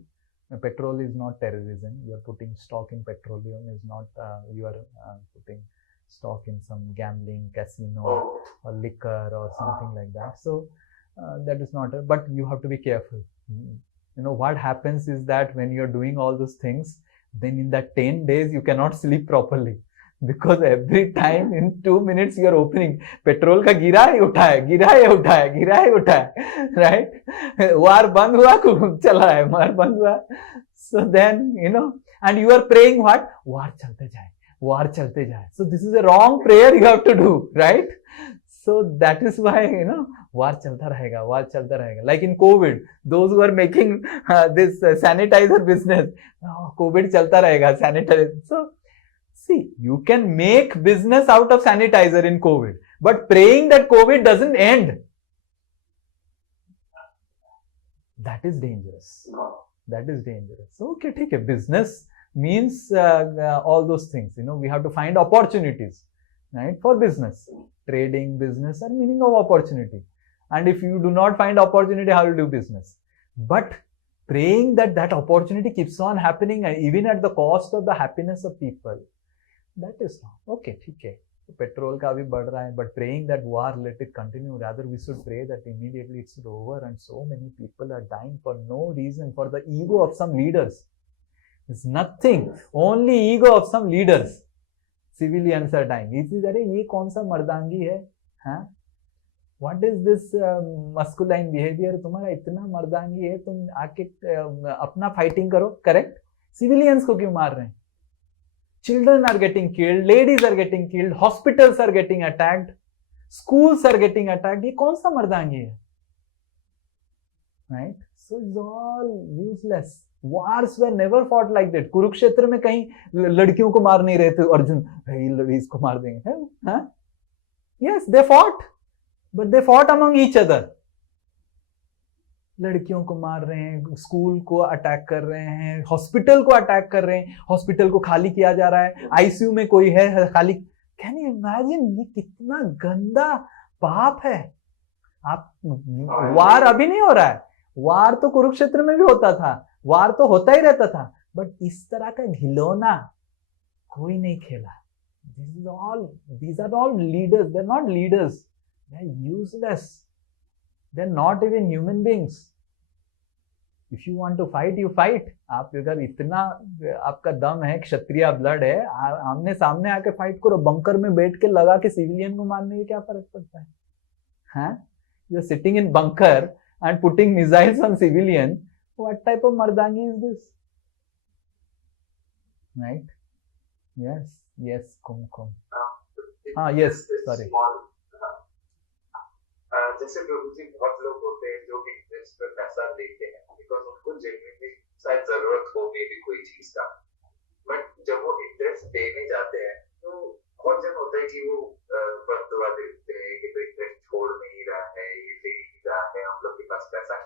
Petrol is not terrorism. You are putting stock in petroleum is not. You are putting stock in some gambling, casino, or liquor or something like that. So that is not. But you have to be careful. You know what happens is that when you are doing all those things, then in that 10 days you cannot sleep properly. Because every time in 2 minutes you are opening, petrol का गिरा है उठा है, right? वार बंद हुआ, चला है, वार बंद हुआ. So then, you know, and you are praying what? वार चलते जाए. So this is a wrong prayer you have to do, right? So that is why, you know, वार चलता रहेगा. Like in COVID, those who are making this sanitizer business, COVID चलता रहेगा, sanitizer. So see, you can make business out of sanitizer in COVID, but praying that COVID doesn't end, that is dangerous. Okay, ठीक है. Business means all those things. You know, we have to find opportunities, right, for business. Trading, business are meaning of opportunity. And if you do not find opportunity, how will you do business? But praying that opportunity keeps on happening, even at the cost of the happiness of people, that is wrong. Okay, ठीक है. Petrol का भी बढ़ रहा है, but praying that war, let it continue. Rather, we should pray that immediately it's over, and so many people are dying for no reason, for the ego of some leaders. It's nothing, only ego of some leaders. Civilians are dying. अरे ये कौन सा मर्दांगी है? हाँ? What is this masculine behavior? तुम्हारा इतना मर्दांगी है, तुम आके अपना फाइटिंग करो, करेक्ट? Civilians को क्यों मार रहे हैं? Children are getting killed, ladies are getting killed, hospitals are getting attacked, schools are getting attacked. ये कौन सा मर्दांगी है? Right? So it's all useless. Wars were never fought like that. Kurukshetra में कहीं लड़कियों को मार नहीं रहे थे अर्जुन, इसको मार देंगे. हाँ? Yes, they fought, but they fought among each other. लड़कियों को मार रहे हैं, स्कूल को अटैक कर रहे हैं, हॉस्पिटल को अटैक कर रहे हैं, हॉस्पिटल को खाली किया जा रहा है, आईसीयू में कोई है खाली. Can you imagine? ये कितना गंदा पाप है। आप वार अभी नहीं हो रहा है, वार तो कुरुक्षेत्र में भी होता था, वार तो होता ही रहता था, बट इस तरह का घिलौना कोई नहीं खेला। These are all leaders. They're not leaders. They're useless. They're not even human beings. If you want to fight, you fight. आप अगर इतना आपका दम है, क्षत्रिय ब्लड है, आमने सामने आके फाइट करो। बंकर में बैठ के लगा के सिविलियन को मारने में क्या फर्क पड़ता है? हाँ? You are sitting in bunker and putting missiles on civilian. What type of mardangi is this? Right? Yes, Kumkum. Yes, sorry. जैसे प्रभु जी बहुत लोग होते हैं जो इंटरेस्ट पे पैसा देते हैं बिकॉज उनको जेन्युइनली शायद जरूरत हो मे भी कोई चीज का, बट जब वो इंटरेस्ट देने जाते हैं तो बहुत जन होता है कि वो बददुआ देते हैं कि तो इंटरेस्ट छोड़ नहीं रहा है, ये दे नहीं रहा है, हम लोग के पास पैसा है।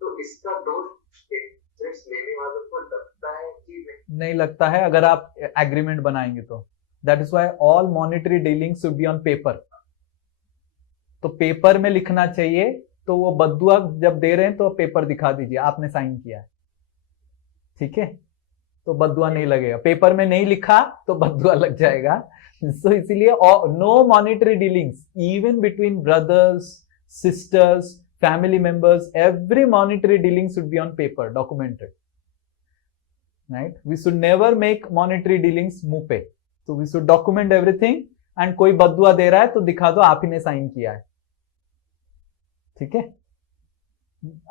तो इसका दोष इंटरेस्ट लेने वालों को लगता है कि नहीं लगता है। अगर आप एग्रीमेंट बनाएंगे तो that is why all monetary dealings should be on paper. तो पेपर में लिखना चाहिए, तो वो बद्दुआ जब दे रहे हैं तो पेपर दिखा दीजिए आपने साइन किया है, ठीक है, तो बद्दुआ नहीं लगेगा। पेपर में नहीं लिखा तो बद्दुआ लग जाएगा। सो इसीलिए no monetary dealings even between brothers, sisters, family members, every monetary dealing should be on paper, documented, right. We should never make monetary dealings मुंह पे, तो we should document everything. And कोई बद्दुआ दे रहा है तो दिखा दो आप ही ने साइन किया है, ठीक है।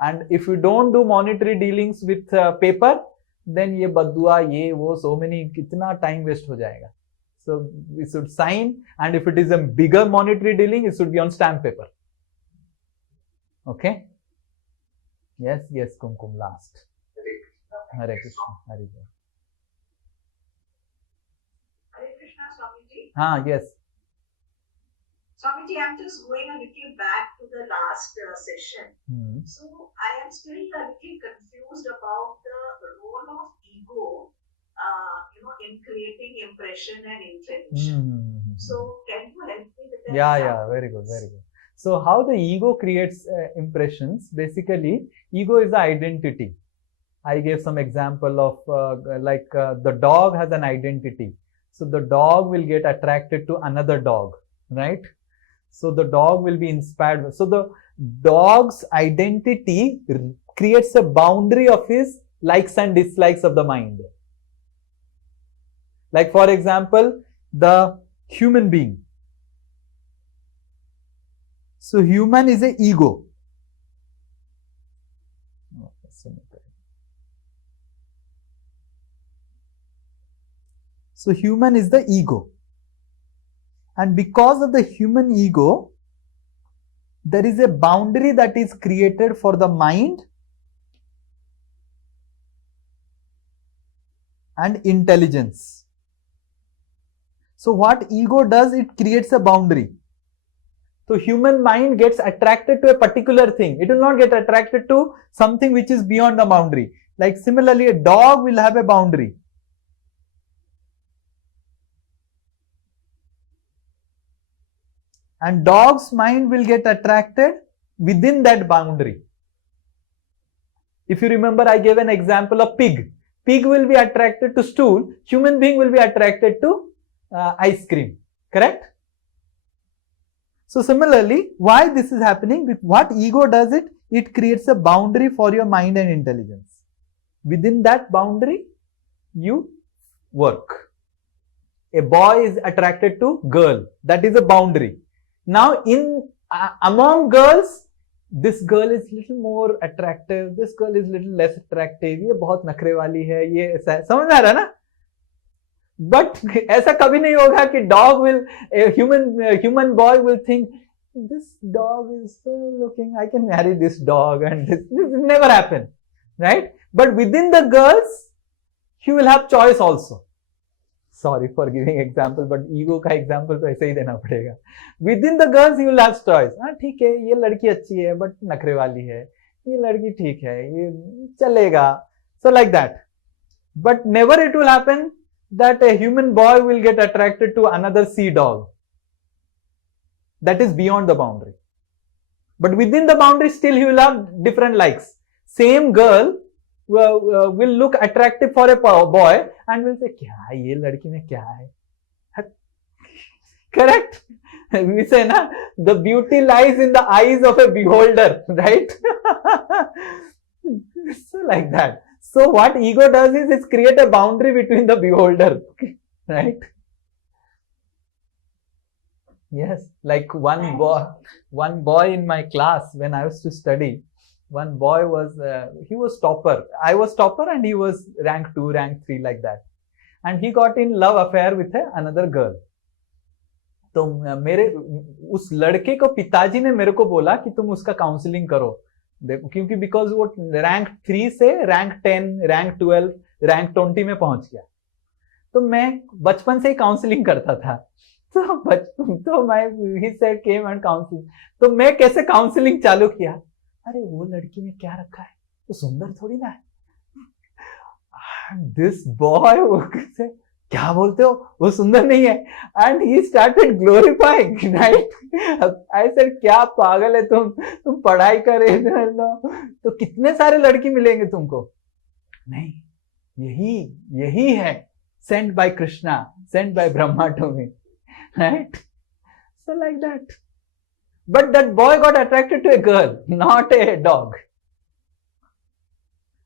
And if you don't do monetary dealings with paper, then ये बद्दुआ ये वो सो मेनी, कितना टाइम वेस्ट हो जाएगा। So we should sign, and if it is a bigger monetary dealing, it should be on stamp paper. Okay, yes Kumkum last. Hare Krishna, Hare जय। Hare Krishna, Swamiji. हाँ, yes. Swamiji, I'm just going a little back to the last session. So I am still a little confused about the role of ego, in creating impression and intuition. So can you help me with that? Yeah, very good, very good. So how the ego creates impressions? Basically, ego is the identity. I gave some example of the dog has an identity. So the dog will get attracted to another dog, right? So the dog will be inspired. So the dog's identity creates a boundary of his likes and dislikes of the mind. Like for example, the human being. So human is a ego. So human is the ego. And because of the human ego, there is a boundary that is created for the mind and intelligence. So what ego does, it creates a boundary. So human mind gets attracted to a particular thing. It will not get attracted to something which is beyond the boundary. Like similarly, a dog will have a boundary. And dog's mind will get attracted within that boundary. If you remember, I gave an example of pig. Pig will be attracted to stool. Human being will be attracted to ice cream. Correct? So similarly, why this is happening? What ego does it? It creates a boundary for your mind and intelligence. Within that boundary, you work. A boy is attracted to girl. That is a boundary. Now, among girls, this girl is little more attractive. This girl is little less attractive. ये बहुत नखरे वाली है. ये ऐसा है. समझ आ रहा है ना? But ऐसा कभी नहीं होगा कि a human boy will think, this dog is so looking, I can marry this dog, and this will never happen, right? But within the girls, he will have choice also. Sorry for giving example, but ego का example तो ऐसे ही देना पड़ेगा. Within the girls, you will have choice. हाँ ठीक है, ये लड़की अच्छी है, but नखरे वाली है. ये लड़की ठीक है, ये चलेगा. So like that. But never it will happen that a human boy will get attracted to another sea dog. that is beyond the boundary. But within the boundary, still he will have different likes. Same girl will look attractive for a boy and will say, "Kya ye ladki mein kya hai?" Correct? We say, na, the beauty lies in the eyes of a beholder, right? So like that. So what ego does is it create a boundary between the beholder, right? Yes, like one boy in my class when I used to study, one boy was, he was topper. I was topper and he was rank 2, rank 3 like that. And he got in love affair with another girl. तो मेरे उस लड़के को पिताजी ने मेरे को बोला कि तुम उसका काउंसलिंग करो, क्योंकि बिकॉज वो रैंक 3 से रैंक 10, रैंक 12, रैंक 20 में पहुंच गया. तो मैं बचपन से ही काउंसलिंग करता था. तो मैं he said came and counselling. तो मैं कैसे काउंसलिंग चालू किया, अरे वो लड़की ने क्या रखा है, वो सुंदर थोड़ी ना है. दिस बॉय क्या बोलते हो, वो सुंदर नहीं है. And he started glorifying, right. I said क्या पागल है तुम पढ़ाई कर रहे हो तो कितने सारे लड़की मिलेंगे तुमको. नहीं, यही है sent by Krishna, sent by Brahma to me, right? So like that. But that boy got attracted to a girl, not a dog.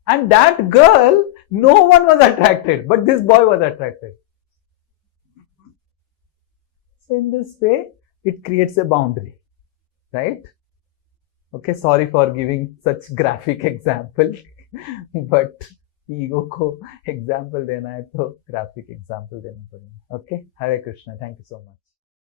And that girl, no one was attracted, but this boy was attracted. So in this way, it creates a boundary, right? Okay, sorry for giving such graphic example, but ego को example देना है तो graphic example देना पड़ेगा. Okay, Hare Krishna. Thank you so much.